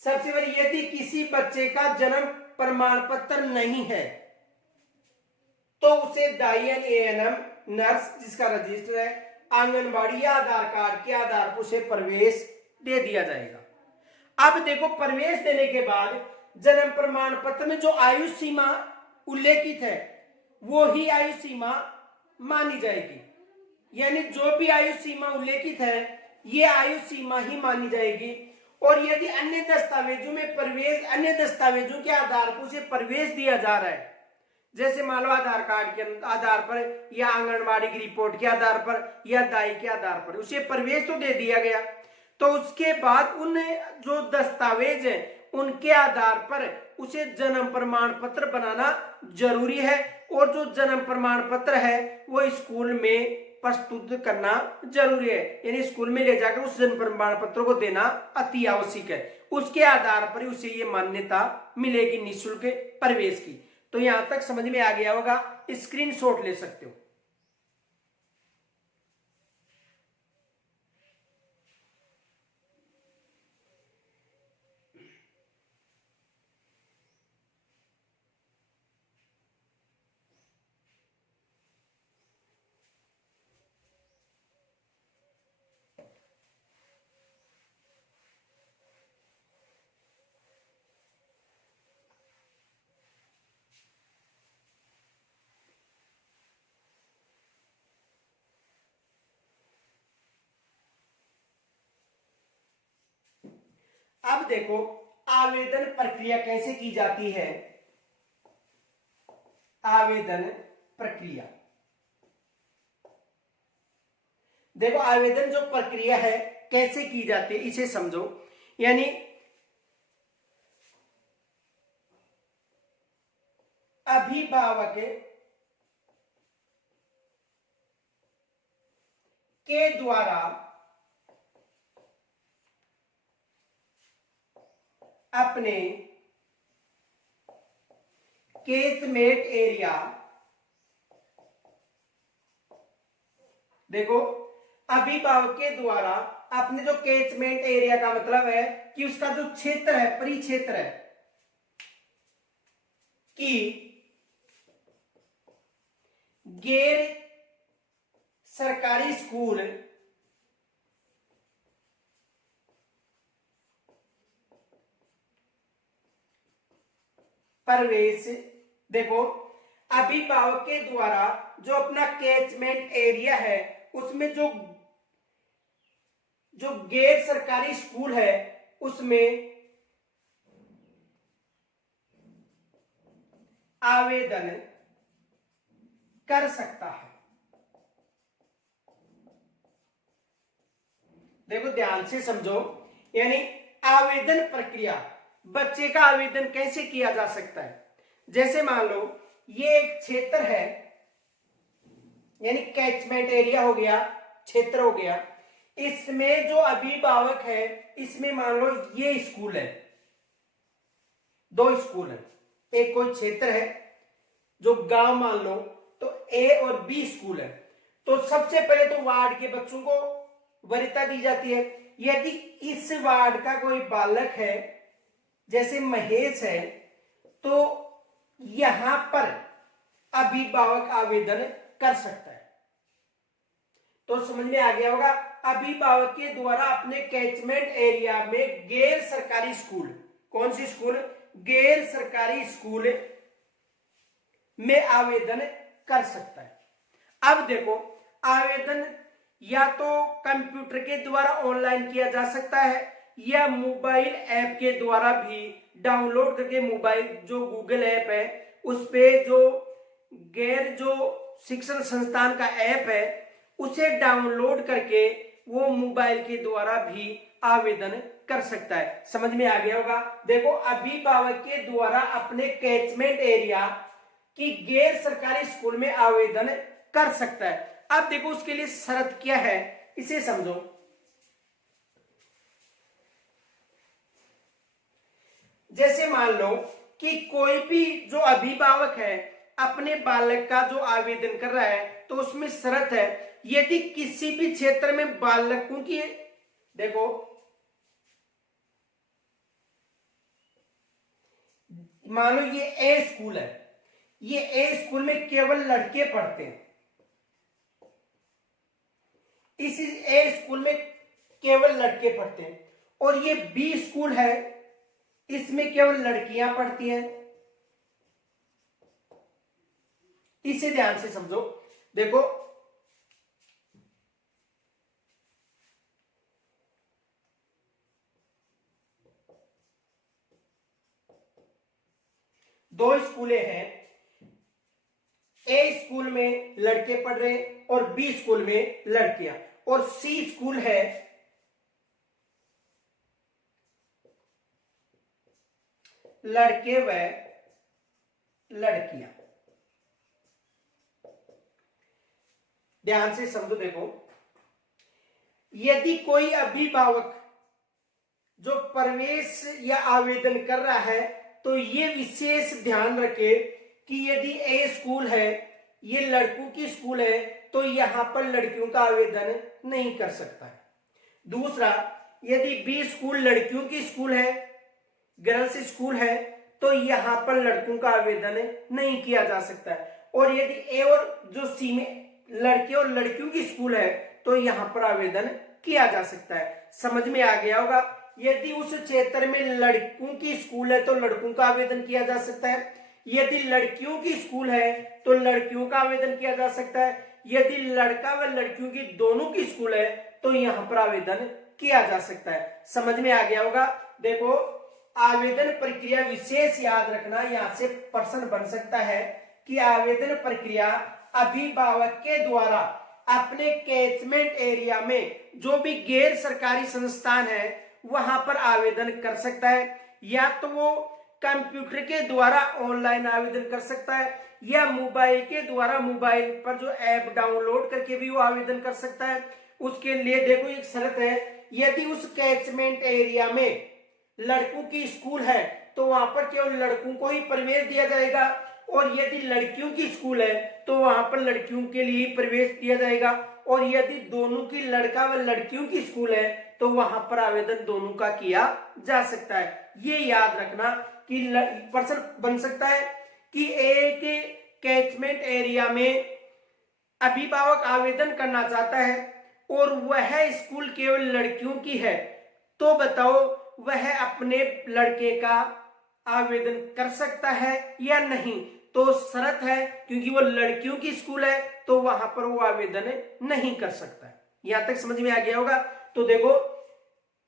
सबसे पहले, यदि किसी बच्चे का जन्म प्रमाण पत्र नहीं है तो उसे दाइयन एएनएम नर्स जिसका रजिस्टर है, आंगनबाड़ी या आधार कार्ड के आधार पर उसे प्रवेश दे दिया जाएगा। अब देखो, प्रवेश देने के बाद जन्म प्रमाण पत्र में जो आयु सीमा उल्लेखित है वो ही आयु सीमा मानी जाएगी। यानी जो भी आयु सीमा उल्लेखित है ये आयु सीमा ही मानी जाएगी। और यदि अन्य दस्तावेजों में प्रवेश, अन्य दस्तावेजों के आधार पर उसे प्रवेश दिया जा रहा है, जैसे मान लो आधार कार्ड के आधार पर या आंगनबाड़ी की रिपोर्ट के आधार पर या दाई के आधार पर उसे प्रवेश तो दे दिया गया, तो उसके बाद उन जो दस्तावेज है उनके आधार पर उसे जन्म प्रमाण पत्र बनाना जरूरी है। और जो जन्म प्रमाण पत्र है वो स्कूल में प्रस्तुत करना जरूरी है। यानी स्कूल में ले जाकर उस जन्म प्रमाण पत्र को देना अति आवश्यक है। उसके आधार पर उसे ये मान्यता मिलेगी निःशुल्क प्रवेश की। तो यहां तक समझ में आ गया होगा, स्क्रीनशॉट ले सकते हो। अब देखो आवेदन प्रक्रिया कैसे की जाती है। आवेदन प्रक्रिया, देखो आवेदन जो प्रक्रिया है कैसे की जाती है इसे समझो। यानी अभिभावक के द्वारा अपने कैचमेंट एरिया, देखो अभिभावक के द्वारा अपने जो कैचमेंट एरिया का मतलब है कि उसका जो क्षेत्र है, परिक्षेत्र है, कि गैर सरकारी स्कूल प्रवेश, देखो अभिभावक के द्वारा जो अपना कैचमेंट एरिया है उसमें जो गैर सरकारी स्कूल है उसमें आवेदन कर सकता है। देखो ध्यान से समझो, यानी आवेदन प्रक्रिया, बच्चे का आवेदन कैसे किया जा सकता है। जैसे मान लो ये एक क्षेत्र है, यानी कैचमेंट एरिया हो गया, क्षेत्र हो गया, इसमें जो अभिभावक है, इसमें मान लो ये स्कूल है, दो स्कूल है, एक कोई क्षेत्र है जो गांव मान लो, तो ए और बी स्कूल है। तो सबसे पहले तो वार्ड के बच्चों को वरीयता दी जाती है। यदि इस वार्ड का कोई बालक है, जैसे महेश है, तो यहां पर अभिभावक आवेदन कर सकता है। तो समझ में आ गया होगा, अभिभावक के द्वारा अपने कैचमेंट एरिया में गैर सरकारी स्कूल, कौन सी स्कूल, गैर सरकारी स्कूल में आवेदन कर सकता है। अब देखो, आवेदन या तो कंप्यूटर के द्वारा ऑनलाइन किया जा सकता है, या मोबाइल ऐप के द्वारा भी डाउनलोड करके, मोबाइल जो गूगल ऐप है उस पे जो गैर जो शिक्षण संस्थान का ऐप है उसे डाउनलोड करके वो मोबाइल के द्वारा भी आवेदन कर सकता है। समझ में आ गया होगा। देखो, अभिभावक के द्वारा अपने कैचमेंट एरिया की गैर सरकारी स्कूल में आवेदन कर सकता है। अब देखो उसके लिए शर्त क्या है, इसे समझो। जैसे मान लो कि कोई भी जो अभिभावक है अपने बालक का जो आवेदन कर रहा है, तो उसमें शर्त है, यदि किसी भी क्षेत्र में बालकों की, देखो मान लो ये ए स्कूल है, ये ए स्कूल में केवल लड़के पढ़ते हैं, इस ए स्कूल में केवल लड़के पढ़ते हैं, और ये बी स्कूल है, इसमें केवल लड़कियां पढ़ती हैं। इसे ध्यान से समझो। देखो, दो स्कूलें हैं, ए स्कूल में लड़के पढ़ रहे हैं और बी स्कूल में लड़कियां, और सी स्कूल है लड़के व लड़कियां। ध्यान से समझो। देखो, यदि कोई अभिभावक जो प्रवेश या आवेदन कर रहा है, तो ये विशेष ध्यान रखे कि यदि ए स्कूल है, ये लड़कों की स्कूल है, तो यहां पर लड़कियों का आवेदन नहीं कर सकता है। दूसरा, यदि बी स्कूल लड़कियों की स्कूल है, गर्ल्स स्कूल है, तो यहां पर लड़कों का आवेदन नहीं किया जा सकता है। और यदि ए और जो सी में लड़के और लड़कियों की स्कूल है, तो यहां पर आवेदन किया जा सकता है। समझ में आ गया होगा। यदि उस क्षेत्र में लड़कों की स्कूल है तो लड़कों का आवेदन किया जा सकता है, यदि लड़कियों की स्कूल है तो लड़कियों का आवेदन किया जा सकता है, यदि लड़का व लड़कियों की दोनों की स्कूल है तो यहां पर आवेदन किया जा सकता है। समझ में आ गया होगा। देखो, आवेदन प्रक्रिया विशेष याद रखना, यहां से प्रश्न बन सकता है कि आवेदन प्रक्रिया अभिभावक के द्वारा अपने कैचमेंट एरिया में जो भी गैर सरकारी संस्थान है वहां पर आवेदन कर सकता है, या तो वो कंप्यूटर के द्वारा ऑनलाइन आवेदन कर सकता है, या मोबाइल के द्वारा मोबाइल पर जो ऐप डाउनलोड करके भी वो आवेदन कर सकता है। उसके लिए देखो एक शर्त है, यदि उस कैचमेंट एरिया में लड़कों की स्कूल है तो वहां पर केवल लड़कों को ही प्रवेश दिया जाएगा, और यदि लड़कियों की स्कूल है तो वहां पर लड़कियों के लिए प्रवेश दिया जाएगा, और यदि दोनों की लड़का व लड़कियों की स्कूल है तो वहां पर आवेदन दोनों का किया जा सकता है। ये याद रखना कि प्रश्न बन सकता है कि एक कैचमेंट एरिया में अभिभावक आवेदन करना चाहता है और वह स्कूल केवल लड़कियों की है, तो बताओ वह अपने लड़के का आवेदन कर सकता है या नहीं। तो शर्त है, क्योंकि वो लड़कियों की स्कूल है तो वहां पर वो आवेदन नहीं कर सकता है। यहां तक समझ में आ गया होगा। तो देखो,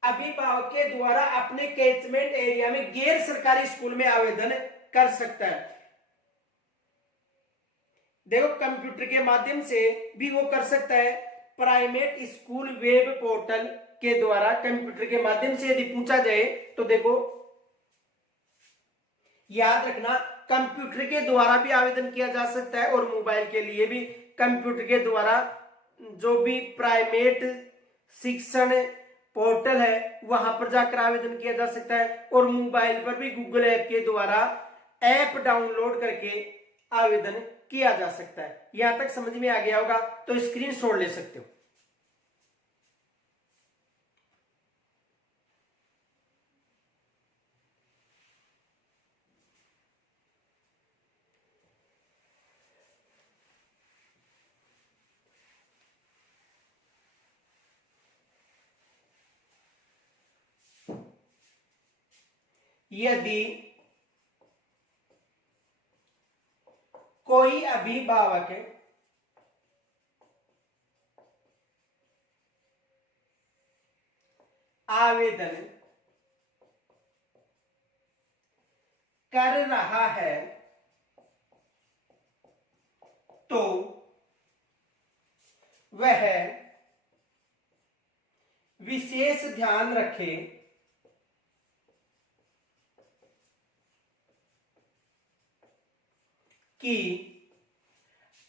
अभिभावक के द्वारा अपने कैचमेंट एरिया में गैर सरकारी स्कूल में आवेदन कर सकता है। देखो कंप्यूटर के माध्यम से भी वो कर सकता है। प्राइवेट स्कूल वेब पोर्टल के द्वारा कंप्यूटर के माध्यम से यदि पूछा जाए तो देखो याद रखना, कंप्यूटर के द्वारा भी आवेदन किया जा सकता है और मोबाइल के लिए भी कंप्यूटर के द्वारा जो भी प्राइवेट शिक्षण पोर्टल है वहां पर जाकर आवेदन किया जा सकता है और मोबाइल पर भी गूगल ऐप के द्वारा ऐप डाउनलोड करके आवेदन किया जा सकता है। यहां तक समझ में आ गया होगा तो स्क्रीनशॉट ले सकते हो। यदि कोई अभिभावक आवेदन कर रहा है तो वह विशेष ध्यान रखे कि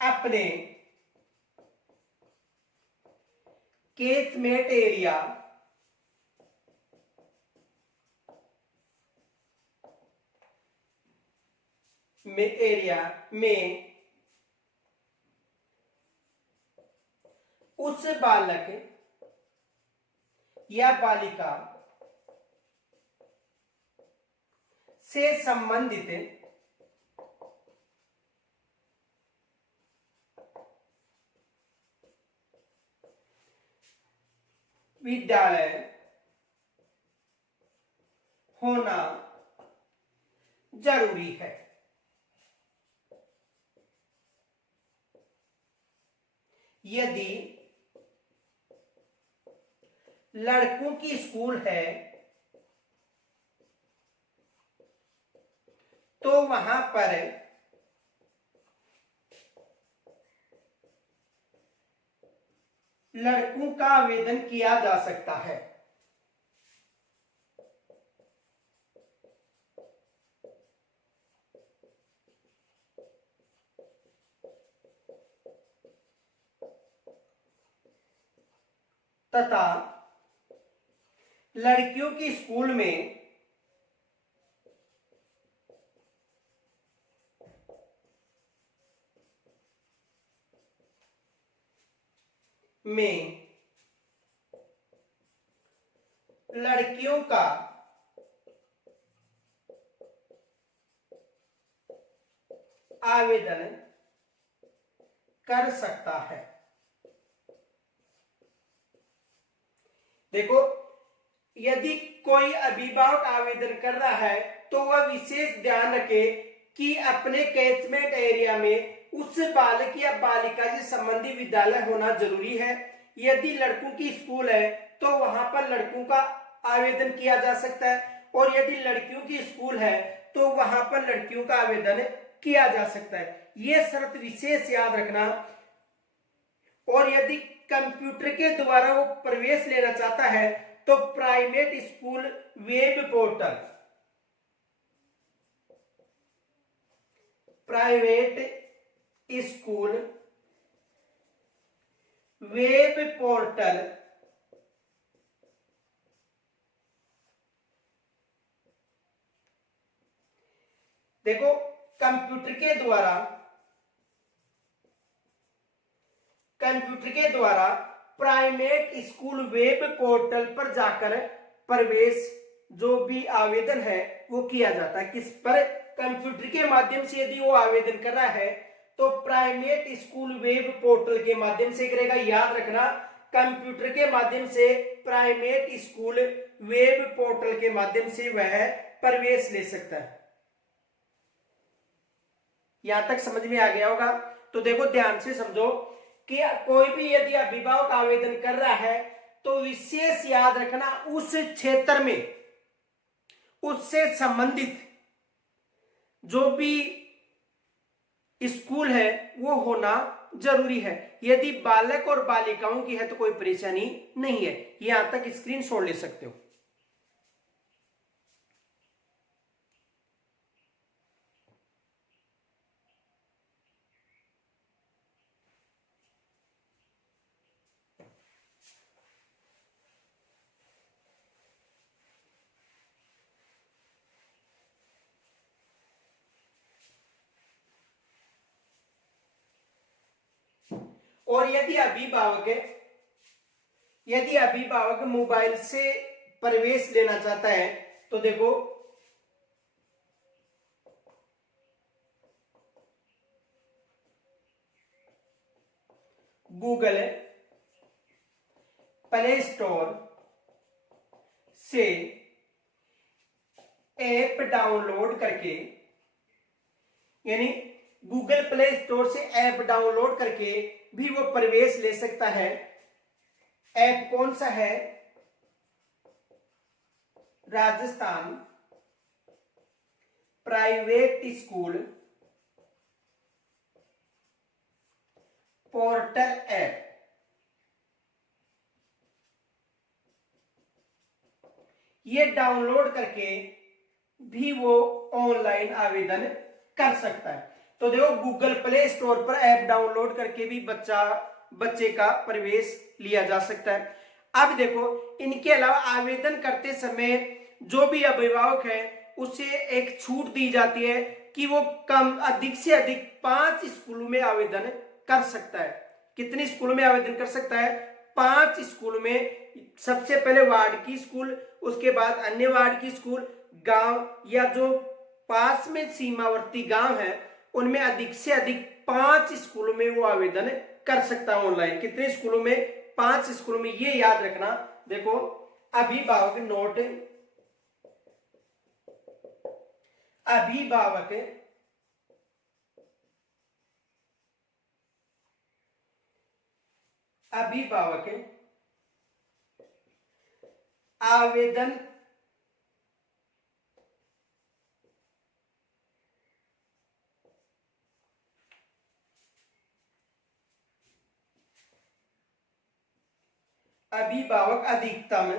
अपने कैचमेंट एरिया में उस बालक या बालिका से संबंधित विद्यालय होना जरूरी है। यदि लड़कों की स्कूल है तो वहां पर लड़कों का आवेदन किया जा सकता है। तथा लड़कियों की स्कूल में लड़कियों का आवेदन कर सकता है। देखो यदि कोई अभिभावक आवेदन कर रहा है तो वह विशेष ध्यान रखे कि अपने कैचमेंट एरिया में उस बालक या बालिका से संबंधित विद्यालय होना जरूरी है। यदि लड़कों की स्कूल है तो वहां पर लड़कों का आवेदन किया जा सकता है और यदि लड़कियों की स्कूल है तो वहां पर लड़कियों का आवेदन किया जा सकता है। यह शर्त विशेष याद रखना। और यदि कंप्यूटर के द्वारा वो प्रवेश लेना चाहता है तो private school web portal, private school web portal देखो कंप्यूटर के द्वारा प्राइवेट स्कूल वेब पोर्टल पर जाकर प्रवेश जो भी आवेदन है वो किया जाता है। किस पर? कंप्यूटर के माध्यम से यदि वो आवेदन कर रहा है तो प्राइवेट स्कूल वेब पोर्टल के माध्यम से करेगा। याद रखना, कंप्यूटर के माध्यम से प्राइवेट स्कूल वेब पोर्टल के माध्यम से वह प्रवेश ले सकता है। यहां तक समझ में आ गया होगा तो देखो ध्यान से समझो कि कोई भी यदि अभिभावक आवेदन कर रहा है तो विशेष याद रखना उस क्षेत्र में उससे संबंधित जो भी स्कूल है वो होना जरूरी है। यदि बालक और बालिकाओं की है तो कोई परेशानी नहीं है। यहां तक स्क्रीनशॉट ले सकते हो। और यदि अभिभावक मोबाइल से प्रवेश लेना चाहता है तो देखो, गूगल प्ले स्टोर से ऐप डाउनलोड करके, यानी गूगल प्ले स्टोर से ऐप डाउनलोड करके भी वो प्रवेश ले सकता है। ऐप कौन सा है? Rajasthan private school portal app. ये डाउनलोड करके भी वो ऑनलाइन आवेदन कर सकता है। तो देखो, गूगल प्ले स्टोर पर ऐप डाउनलोड करके भी बच्चे का प्रवेश लिया जा सकता है। अब देखो, इनके अलावा आवेदन करते समय जो भी अभिभावक है उसे एक छूट दी जाती है कि वो अधिक से अधिक 5 स्कूलों में आवेदन कर सकता है। कितने स्कूलों में आवेदन कर सकता है? 5 स्कूल में। सबसे पहले वार्ड की स्कूल, उसके बाद अन्य वार्ड की स्कूल, गांव या जो पास में सीमावर्ती गांव है उनमें अधिक से अधिक 5 स्कूलों में वो आवेदन कर सकता है ऑनलाइन। कितने स्कूलों में? 5 स्कूलों में। ये याद रखना। देखो, अभिभावक नोट, अभिभावक आवेदन अधिकतम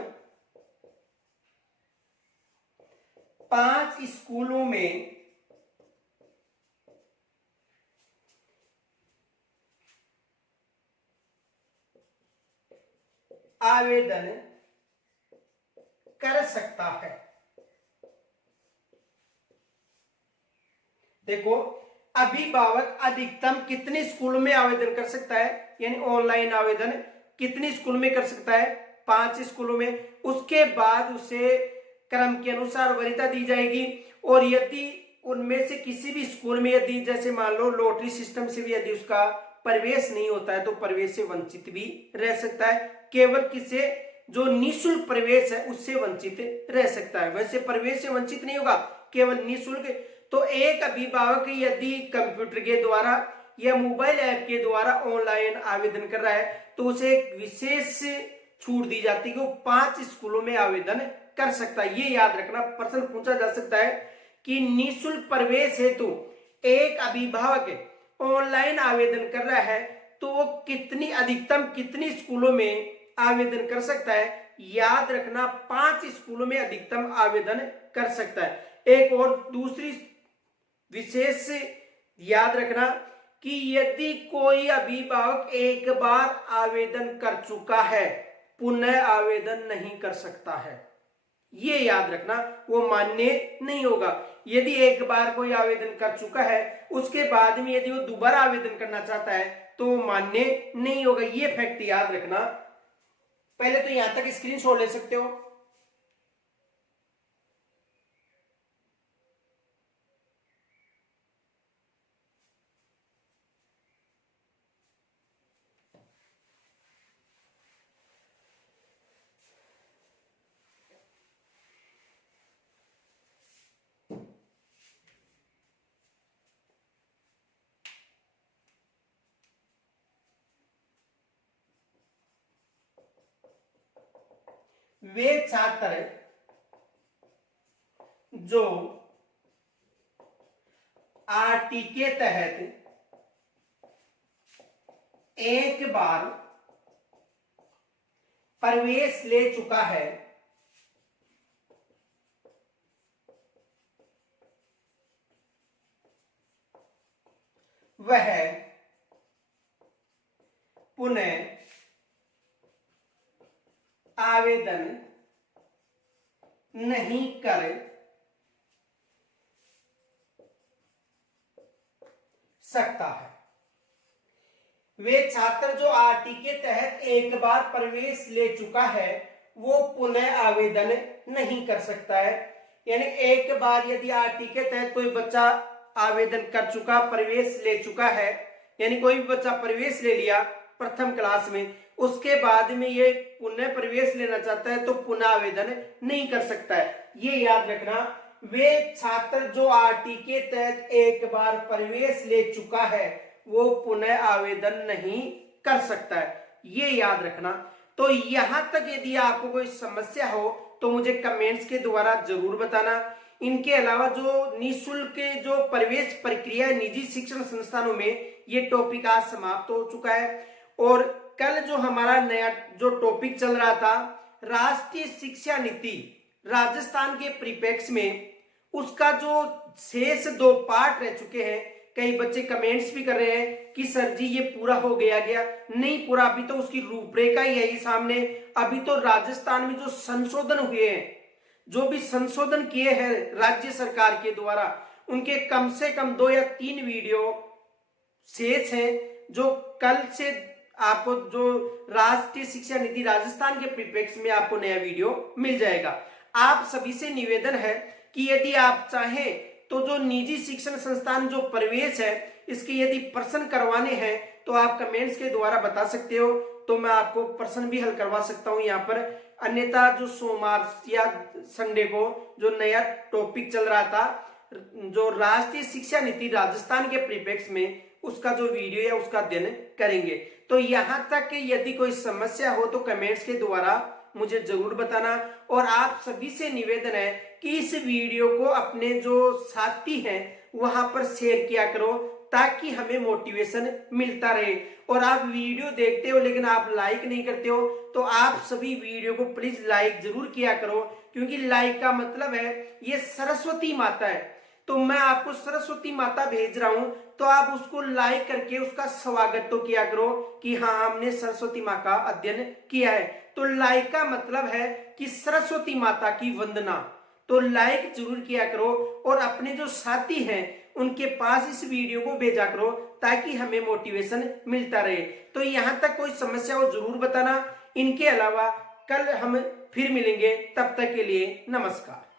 5 स्कूलों में आवेदन कर सकता है। देखो, अभिभावक अधिकतम कितने स्कूलों में आवेदन कर सकता है, यानी ऑनलाइन आवेदन कितने स्कूल में कर सकता है? 5 स्कूलों में। उसके बाद उसे क्रम के अनुसार वरीयता दी जाएगी। और यदि उनमें से किसी भी स्कूल में, यदि जैसे मान लो लॉटरी सिस्टम से भी यदि उसका प्रवेश नहीं होता है तो प्रवेश से वंचित भी रह सकता है। केवल किसे जो निःशुल्क प्रवेश है उससे वंचित रह सकता है। वैसे प्रवेश से वंचित नहीं होगा, केवल निःशुल्क। तो एक अभिभावक यदि कंप्यूटर के द्वारा या मोबाइल ऐप के द्वारा ऑनलाइन आवेदन कर रहा है तो उसे एक विशेष छूट दी जाती है कि वो 5 स्कूलों में आवेदन कर सकता है। ये याद रखना, प्रश्न पूछा जा सकता है कि निःशुल्क प्रवेश हेतु एक अभिभावक ऑनलाइन आवेदन कर रहा है तो वो अधिकतम कितनी स्कूलों में आवेदन कर सकता है? याद रखना, 5 स्कूलों में अधिकतम आवेदन कर सकता है। एक और दूसरी विशेष याद रखना कि यदि कोई अभिभावक एक बार आवेदन कर चुका है, पुनः आवेदन नहीं कर सकता है। ये याद रखना, वो मान्य नहीं होगा। यदि एक बार कोई आवेदन कर चुका है उसके बाद में यदि वो दोबारा आवेदन करना चाहता है तो वो मान्य नहीं होगा। ये फैक्ट याद रखना। पहले तो यहां तक स्क्रीनशॉट ले सकते हो। वे छात्र जो आरटी के तहत एक बार प्रवेश ले चुका है, वह पुनः आवेदन नहीं कर सकता है। वे छात्र जो आरटी के तहत एक बार प्रवेश ले चुका है वो पुनः आवेदन नहीं कर सकता है। यानी एक बार यदि आरटी के तहत कोई बच्चा आवेदन कर चुका, प्रवेश ले चुका है, यानी कोई भी बच्चा प्रवेश ले लिया प्रथम क्लास में, उसके बाद में ये पुनः प्रवेश लेना चाहता है तो पुनः आवेदन नहीं कर सकता है। ये याद रखना, वे छात्र जो आरटी के तहत एक बार प्रवेश ले चुका है वो पुनः आवेदन नहीं कर सकता है, ये याद रखना। तो यहां तक यदि आपको कोई समस्या हो तो मुझे कमेंट्स के द्वारा जरूर बताना। इनके अलावा जो निःशुल्क जो प्रवेश प्रक्रिया निजी शिक्षण संस्थानों में, ये टॉपिक आज समाप्त हो चुका है। और कल जो हमारा नया जो टॉपिक चल रहा था राष्ट्रीय शिक्षा नीति राजस्थान के परिप्रेक्ष्य में, उसका जो शेष 2 पार्ट रह चुके हैं। कई बच्चे कमेंट्स भी कर रहे हैं कि सर जी ये पूरा हो गया नहीं पूरा, अभी तो उसकी रूपरेखा ही है सामने। अभी तो राजस्थान में जो संशोधन हुए हैं, जो भी संशोधन किए हैं राज्य सरकार के द्वारा, उनके कम से कम 2 या 3 वीडियो शेष हैं, जो कल से आपको जो राष्ट्रीय शिक्षा नीति राजस्थान के परिप्रेक्ष्य में आपको नया वीडियो मिल जाएगा। आप सभी से निवेदन है कि यदि आप चाहें तो जो निजी शिक्षण संस्थान जो प्रवेश है इसके यदि प्रश्न करवाने हैं तो आप कमेंट्स के द्वारा बता सकते हो, तो मैं आपको प्रश्न भी हल करवा सकता हूं यहाँ पर। अन्यथा जो सोमवार या संडे को जो नया टॉपिक चल रहा था जो राष्ट्रीय शिक्षा नीति राजस्थान के परिप्रेक्ष्य में, उसका जो वीडियो है उसका अध्ययन करेंगे। तो यहां तक यदि कोई समस्या हो तो कमेंट्स के द्वारा मुझे जरूर बताना। और आप सभी से निवेदन है कि इस वीडियो को अपने जो साथी हैं वहां पर शेयर किया करो ताकि हमें मोटिवेशन मिलता रहे। और आप वीडियो देखते हो लेकिन आप लाइक नहीं करते हो, तो आप सभी वीडियो को प्लीज लाइक जरूर किया करो, क्योंकि लाइक का मतलब है ये सरस्वती माता है। तो मैं आपको सरस्वती माता भेज रहा हूं, तो आप उसको लाइक करके उसका स्वागत तो किया करो कि हाँ हमने सरस्वती माँ का अध्ययन किया है। तो लाइक का मतलब है कि सरस्वती माता की वंदना, तो लाइक जरूर किया करो और अपने जो साथी हैं उनके पास इस वीडियो को भेजा करो ताकि हमें मोटिवेशन मिलता रहे। तो यहां तक कोई समस्या हो जरूर बताना। इनके अलावा कल हम फिर मिलेंगे, तब तक के लिए नमस्कार।